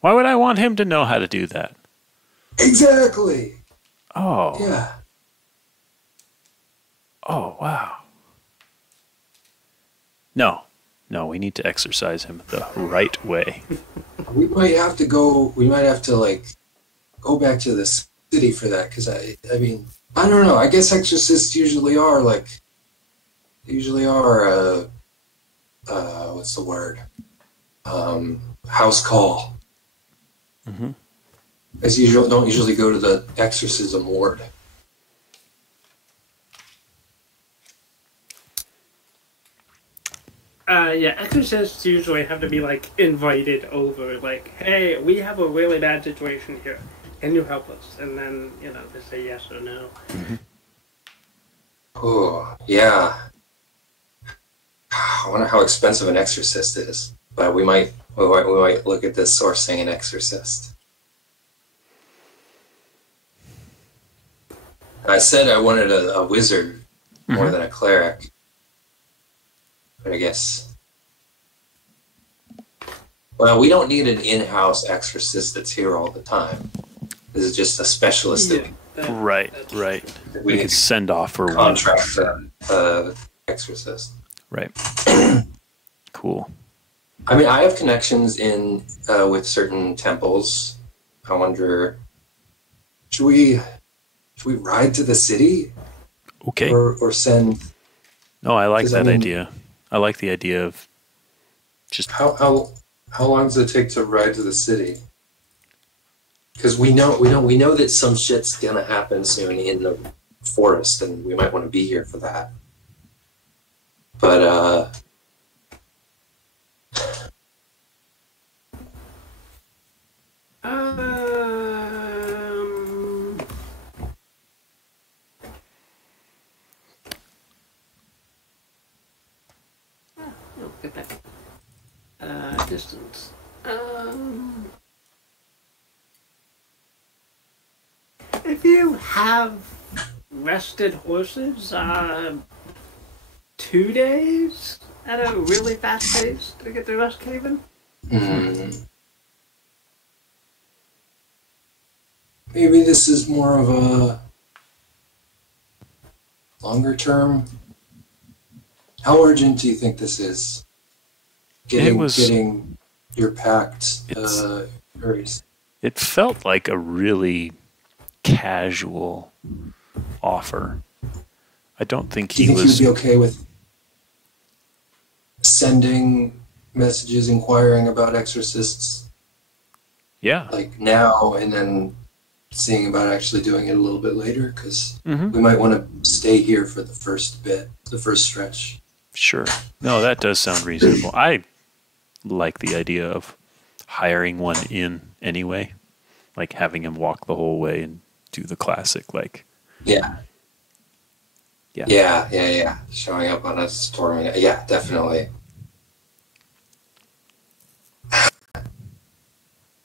Why would I want him to know how to do that? Exactly. Oh. Yeah. Oh, wow. No, we need to exercise him the right way. We might have to go back to the city for that, because I mean, I don't know. I guess exorcists usually are what's the word? House call. Mm-hmm. As usual, don't usually go to the exorcism ward. Yeah, exorcists usually have to be, invited over. Hey, we have a really bad situation here. Can you help us? And then, they say yes or no. Mm-hmm. Oh, yeah. I wonder how expensive an exorcist is. But we might look at this sourcing an exorcist. I said I wanted a wizard more than a cleric. But I guess. Well, we don't need an in-house exorcist that's here all the time. This is just a specialist Right. We could send off for contract exorcist. Right. Cool. I mean, I have connections in with certain temples. I wonder, should we ride to the city? Okay. Or send? No, I like that idea. I like the idea of just how long does it take to ride to the city? Because we know that some shit's gonna happen soon in the forest, and we might want to be here for that. But Get that. Distance. If you have rested horses, 2 days at a really fast pace to get to Rest Haven. Maybe this is more of a longer term. How urgent do you think this is? Getting your pact erased. It felt like a really casual offer. I don't think Do you think you'd be okay with sending messages inquiring about exorcists? Yeah. Like now, and then seeing about actually doing it a little bit later, because Mm-hmm. we might want to stay here for the first stretch. Sure. No, that does sound reasonable. I like the idea of hiring one in anyway, like having him walk the whole way and do the classic, like. Yeah. Yeah. Yeah. Showing up on a storming. Yeah, definitely.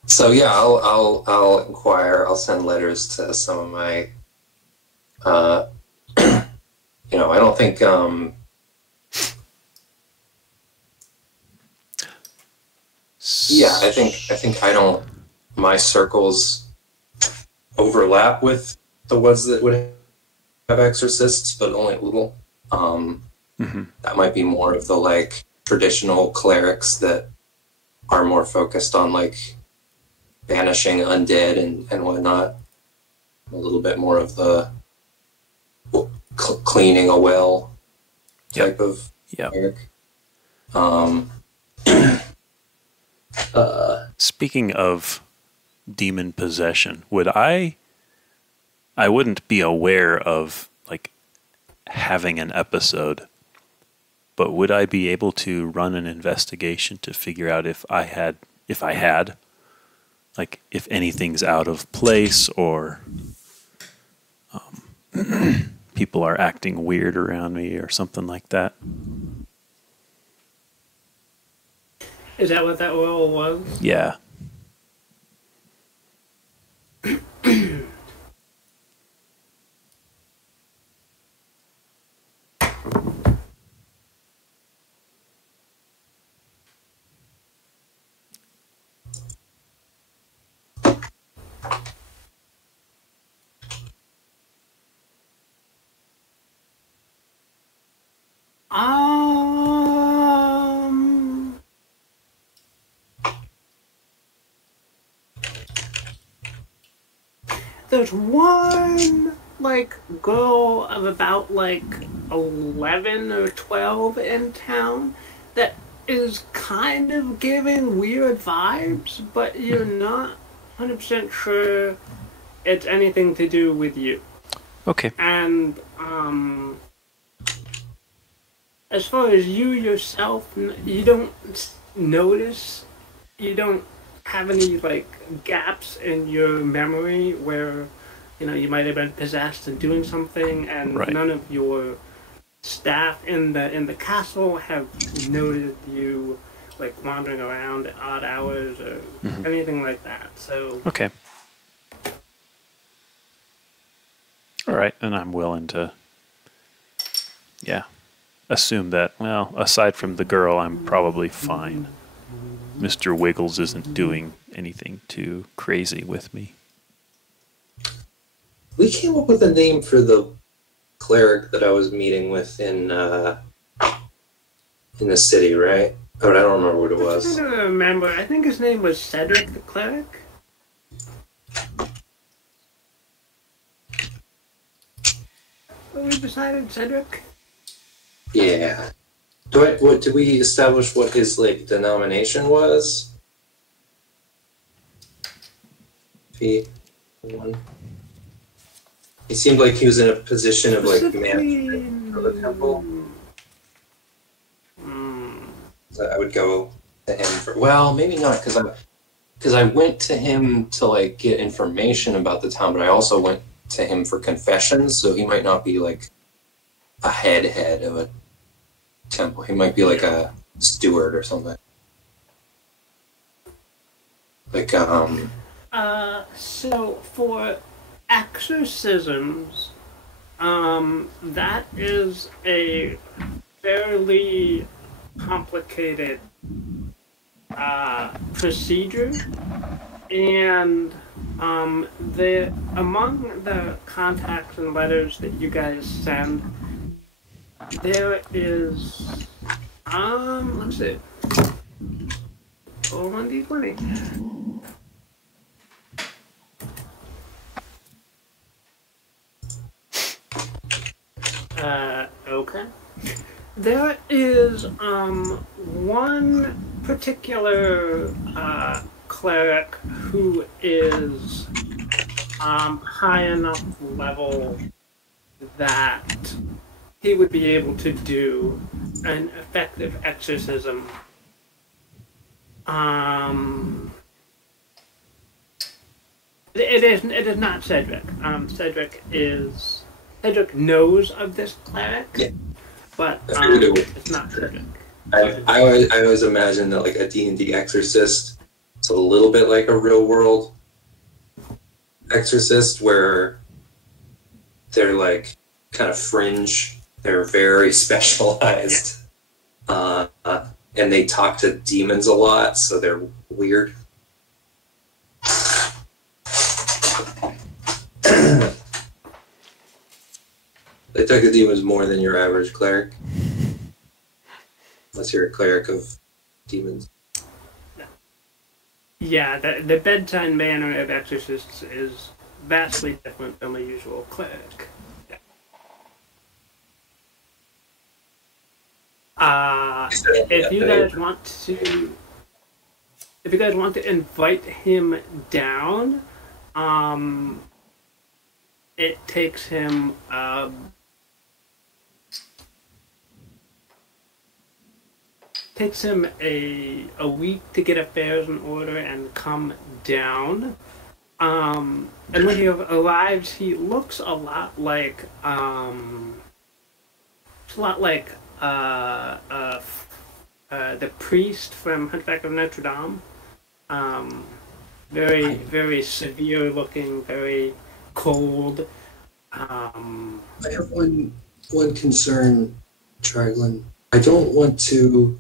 So yeah, I'll inquire. I'll send letters to some of my. I don't think. Yeah, I think I don't. My circles overlap with the ones that would have exorcists, but only a little. That might be more of the like traditional clerics that are more focused on like banishing undead and whatnot. A little bit more of the cleaning a well type of cleric. Speaking of demon possession, I wouldn't be aware of like having an episode, but would I be able to run an investigation to figure out if I had like if anything's out of place or people are acting weird around me or something like that? Is that what that roll was? Yeah. There's one, like, girl of about, like, 11 or 12 in town that is kind of giving weird vibes, but you're not 100% sure it's anything to do with you. Okay. And, as far as you yourself, you don't notice, you don't have any, like, gaps in your memory where, you might have been possessed and doing something, and none of your staff in the castle have noted you, like, wandering around at odd hours or anything like that, so... Okay. All right, and I'm willing to, assume that, well, aside from the girl, I'm probably fine. Mr. Wiggles isn't doing anything too crazy with me. We came up with a name for the cleric that I was meeting with in the city, right? But I don't remember what it was. I don't remember. I think his name was Cedric the Cleric. We decided Cedric? Yeah. Did we establish what his denomination was? He seemed like he was in a position of management for the temple. So I would go to him for maybe not because I went to him to get information about the town, but I also went to him for confessions, so he might not be a head of a temple. He might be a steward or something. So for exorcisms, that is a fairly complicated procedure, and among the contacts and letters that you guys send, there is let's see. Oh, 1d20. Okay. There is one particular cleric who is high enough level that he would be able to do an effective exorcism. It is not Cedric. Cedric knows of this cleric, Yeah. but it's not Cedric. I always imagine that like a D&D exorcist is a little bit like a real world exorcist where they're like kind of fringe. They're very specialized. And they talk to demons a lot, so they're weird. They talk to demons more than your average cleric. Unless you're a cleric of demons. Yeah, the bedtime manner of exorcists is vastly different than the usual cleric. If you guys want to invite him down, it takes him a week to get affairs in order and come down. And when he arrives, he looks a lot like the priest from Hunchback of Notre Dame. Very severe looking, very cold. I have one concern, Traglin. I don't want to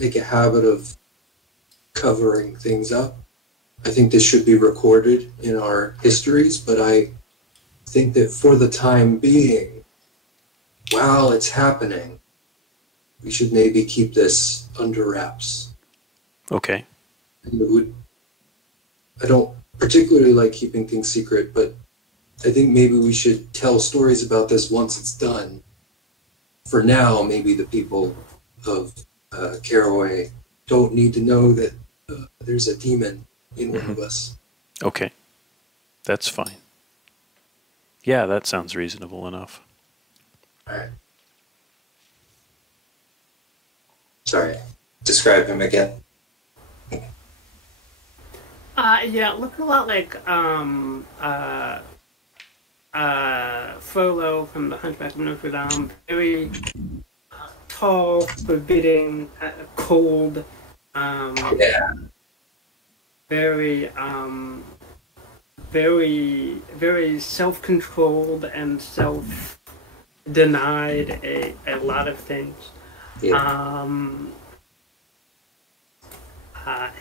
make a habit of covering things up. I think this should be recorded in our histories, but I think that for the time being, while it's happening, we should maybe keep this under wraps. Okay. I don't particularly like keeping things secret, but I think maybe we should tell stories about this once it's done. For now, maybe the people of Caraway don't need to know that there's a demon in one of us. Okay. That's fine. Yeah, that sounds reasonable enough. All right. Sorry. Describe him again. Yeah, look a lot like Frollo from the Hunchback of Notre Dame. Very tall, forbidding, cold. Yeah. Very self-controlled and self-denied a lot of things. Yeah.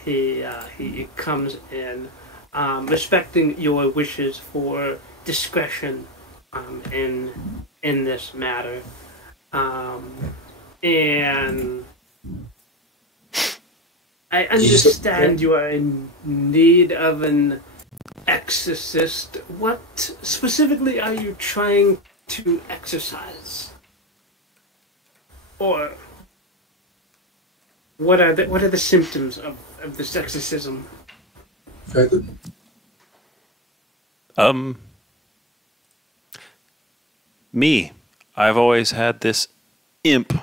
He comes in, respecting your wishes for discretion in this matter, and I understand you are in need of an exorcist. What specifically are you trying to exorcise? Or what are the symptoms of this exorcism? Very good. I've always had this imp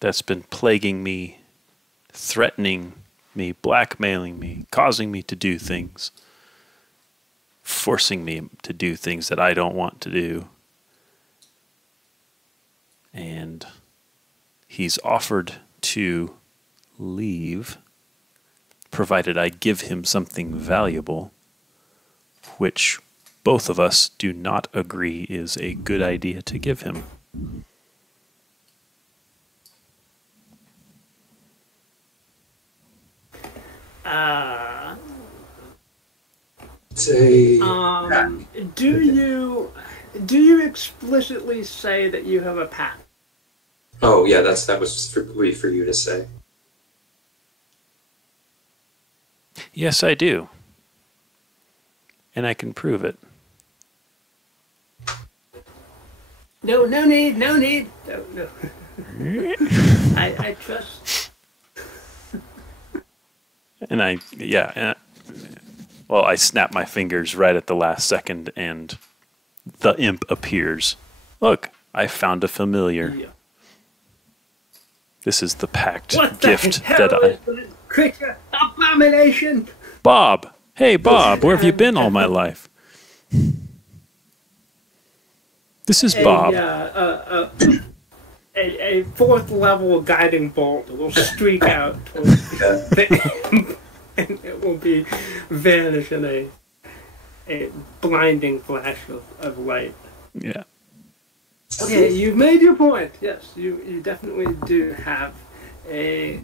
that's been plaguing me, threatening me, blackmailing me, causing me to do things, forcing me to do things that I don't want to do. And he's offered to leave, provided I give him something valuable, which both of us do not agree is a good idea to give him. Do you explicitly say that you have a pact? Oh, yeah, that was for you to say. Yes, I do. And I can prove it. No need. No. I trust. Well, I snap my fingers right at the last second, and the imp appears. Look, I found a familiar. Yeah. This is the packed What gift the hell that I... is this creature abomination? Bob! Hey, Bob, where have you been all my life? This is Bob. A fourth level guiding bolt will streak out towards the imp, and it will be vanish in a blinding flash of light. Yeah. Okay, you've made your point. Yes, you definitely do have a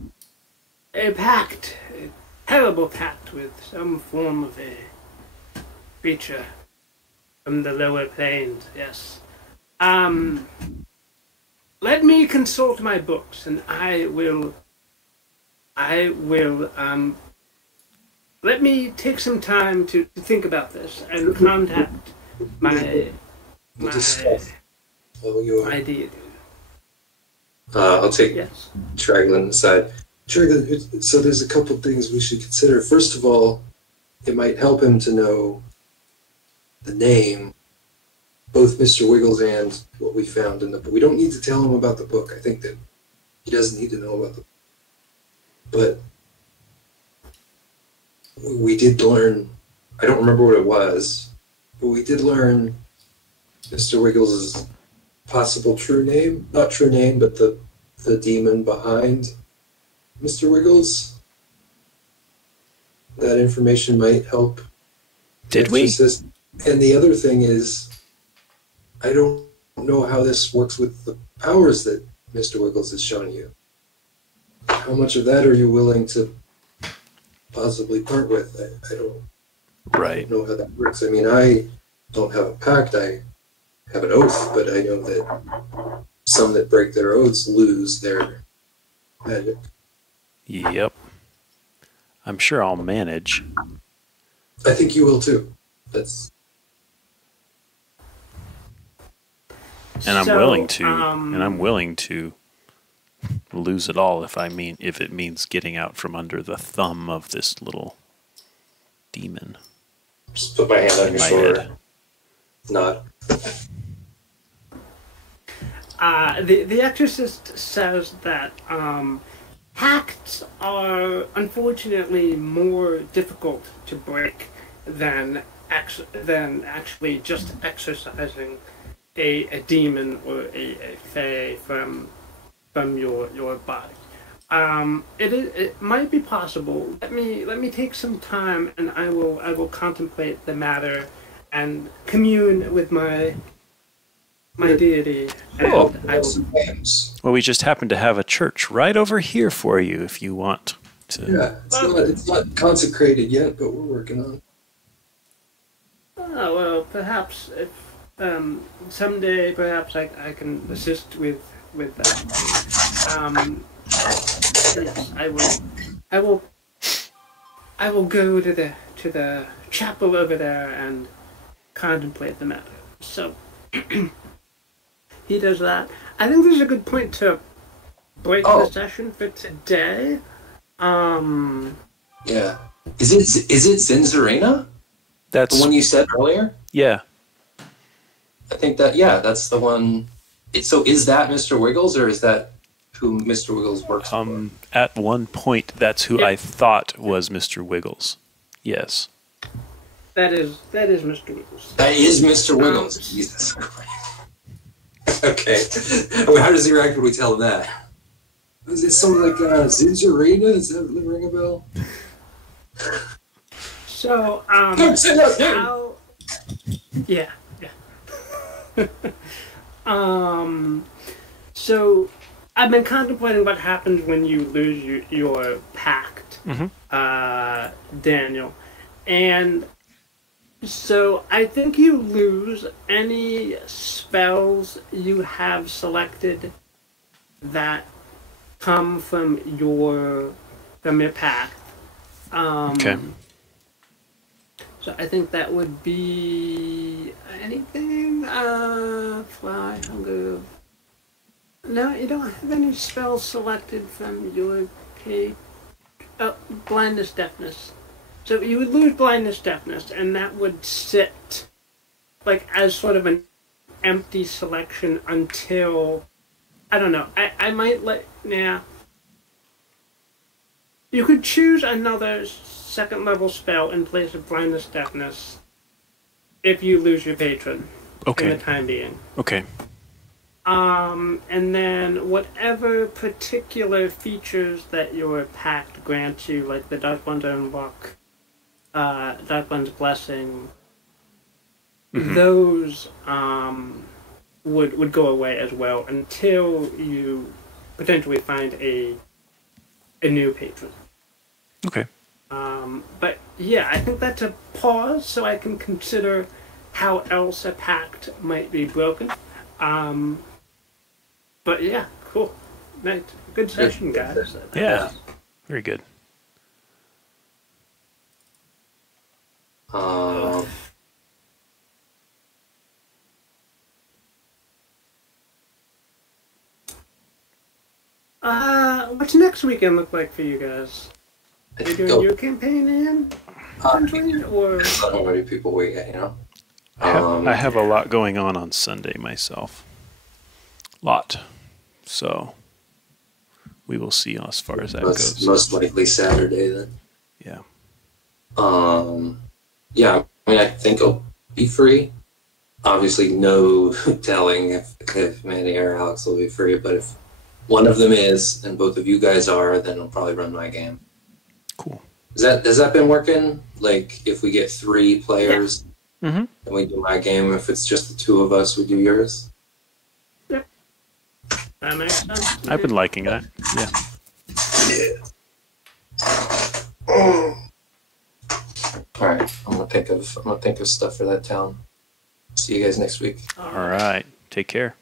pact, a terrible pact with some form of a creature from the lower planes. Yes. Let me consult my books, and I will. Let me take some time to think about this and contact my deity. I'll take Yes. Traglin aside. Traglin, so there's a couple things we should consider. First of all, it might help him to know the name, both Mr. Wiggles and what we found in the book. We don't need to tell him about the book. I think that he doesn't need to know about the book. But we did learn, I don't remember what it was, but we did learn Mr. Wiggles' possible true name. Not true name, but the demon behind Mr. Wiggles. That information might help. Did we? And the other thing is, I don't know how this works with the powers that Mr. Wiggles has shown you. How much of that are you willing to possibly part with? I don't know how that works. I mean, I don't have a pact. I have an oath, but I know that some that break their oaths lose their magic. Yep. I'm sure I'll manage. I think you will too. That's... And I'm willing to, and I'm willing to lose it all if it means getting out from under the thumb of this little demon. Just put my hand on your shoulder. Head. Nod. The exorcist says that pacts are unfortunately more difficult to break than actually just exorcising a demon or a fae from your body. It might be possible. Let me take some time, and I will contemplate the matter and commune with my deity. Cool. And I will, Well, we just happen to have a church right over here for you if you want to. Yeah, it's not consecrated yet, but we're working on it. Oh, well, perhaps if someday, perhaps I can assist with that. Yes, I will go to the chapel over there and contemplate the matter. So he does that. I think this is a good point to break the session for today. Yeah. Is it Zinzarena? That's the one you said earlier? Yeah. I think that's the one. So is that Mr. Wiggles, or is that who Mr. Wiggles works for? At one point, that's who I thought was Mr. Wiggles. Yes. That is Mr. Wiggles. That is Mr. Wiggles. Jesus Christ. Okay. Well, how does he react when we tell him that? Is it something like Zinzarena? Does that ring a bell? So, yeah. So I've been contemplating what happens when you lose your pact, Daniel, and so I think you lose any spells you have selected that come from your pact. Okay. So I think that would be anything. Fly, hunger. No, you don't have any spells selected from your page. Oh, blindness, deafness. So you would lose blindness, deafness, and that would sit like as sort of an empty selection until, I don't know. I might You could choose another second level spell in place of blindness, deafness if you lose your patron. Okay. For the time being. Okay. And then whatever particular features that your pact grants you, like the Dark One's Own Book, Dark One's Blessing, those would go away as well until you potentially find a new patron. Okay. But yeah, I think that's a pause so I can consider how else a pact might be broken. But yeah, cool. Nice. Good session, guys. Yeah. Very good. What's next weekend look like for you guys? Are you doing your campaign in? Or How many people we get, you know? I have a lot going on Sunday myself. Lot. So we will see as far as that goes. Most likely Saturday then. Yeah. Yeah, I mean, I think I'll be free. Obviously, no telling if Manny or Alex will be free, but if one of them is, and both of you guys are, then I'll probably run my game. Cool. Has that been working? Like, if we get 3 players, Mm-hmm. then we do my game. If it's just the 2 of us, we do yours. Yep. That makes sense. I've been liking that. Yeah. All right, I'm gonna think of stuff for that town. See you guys next week. All right. Take care.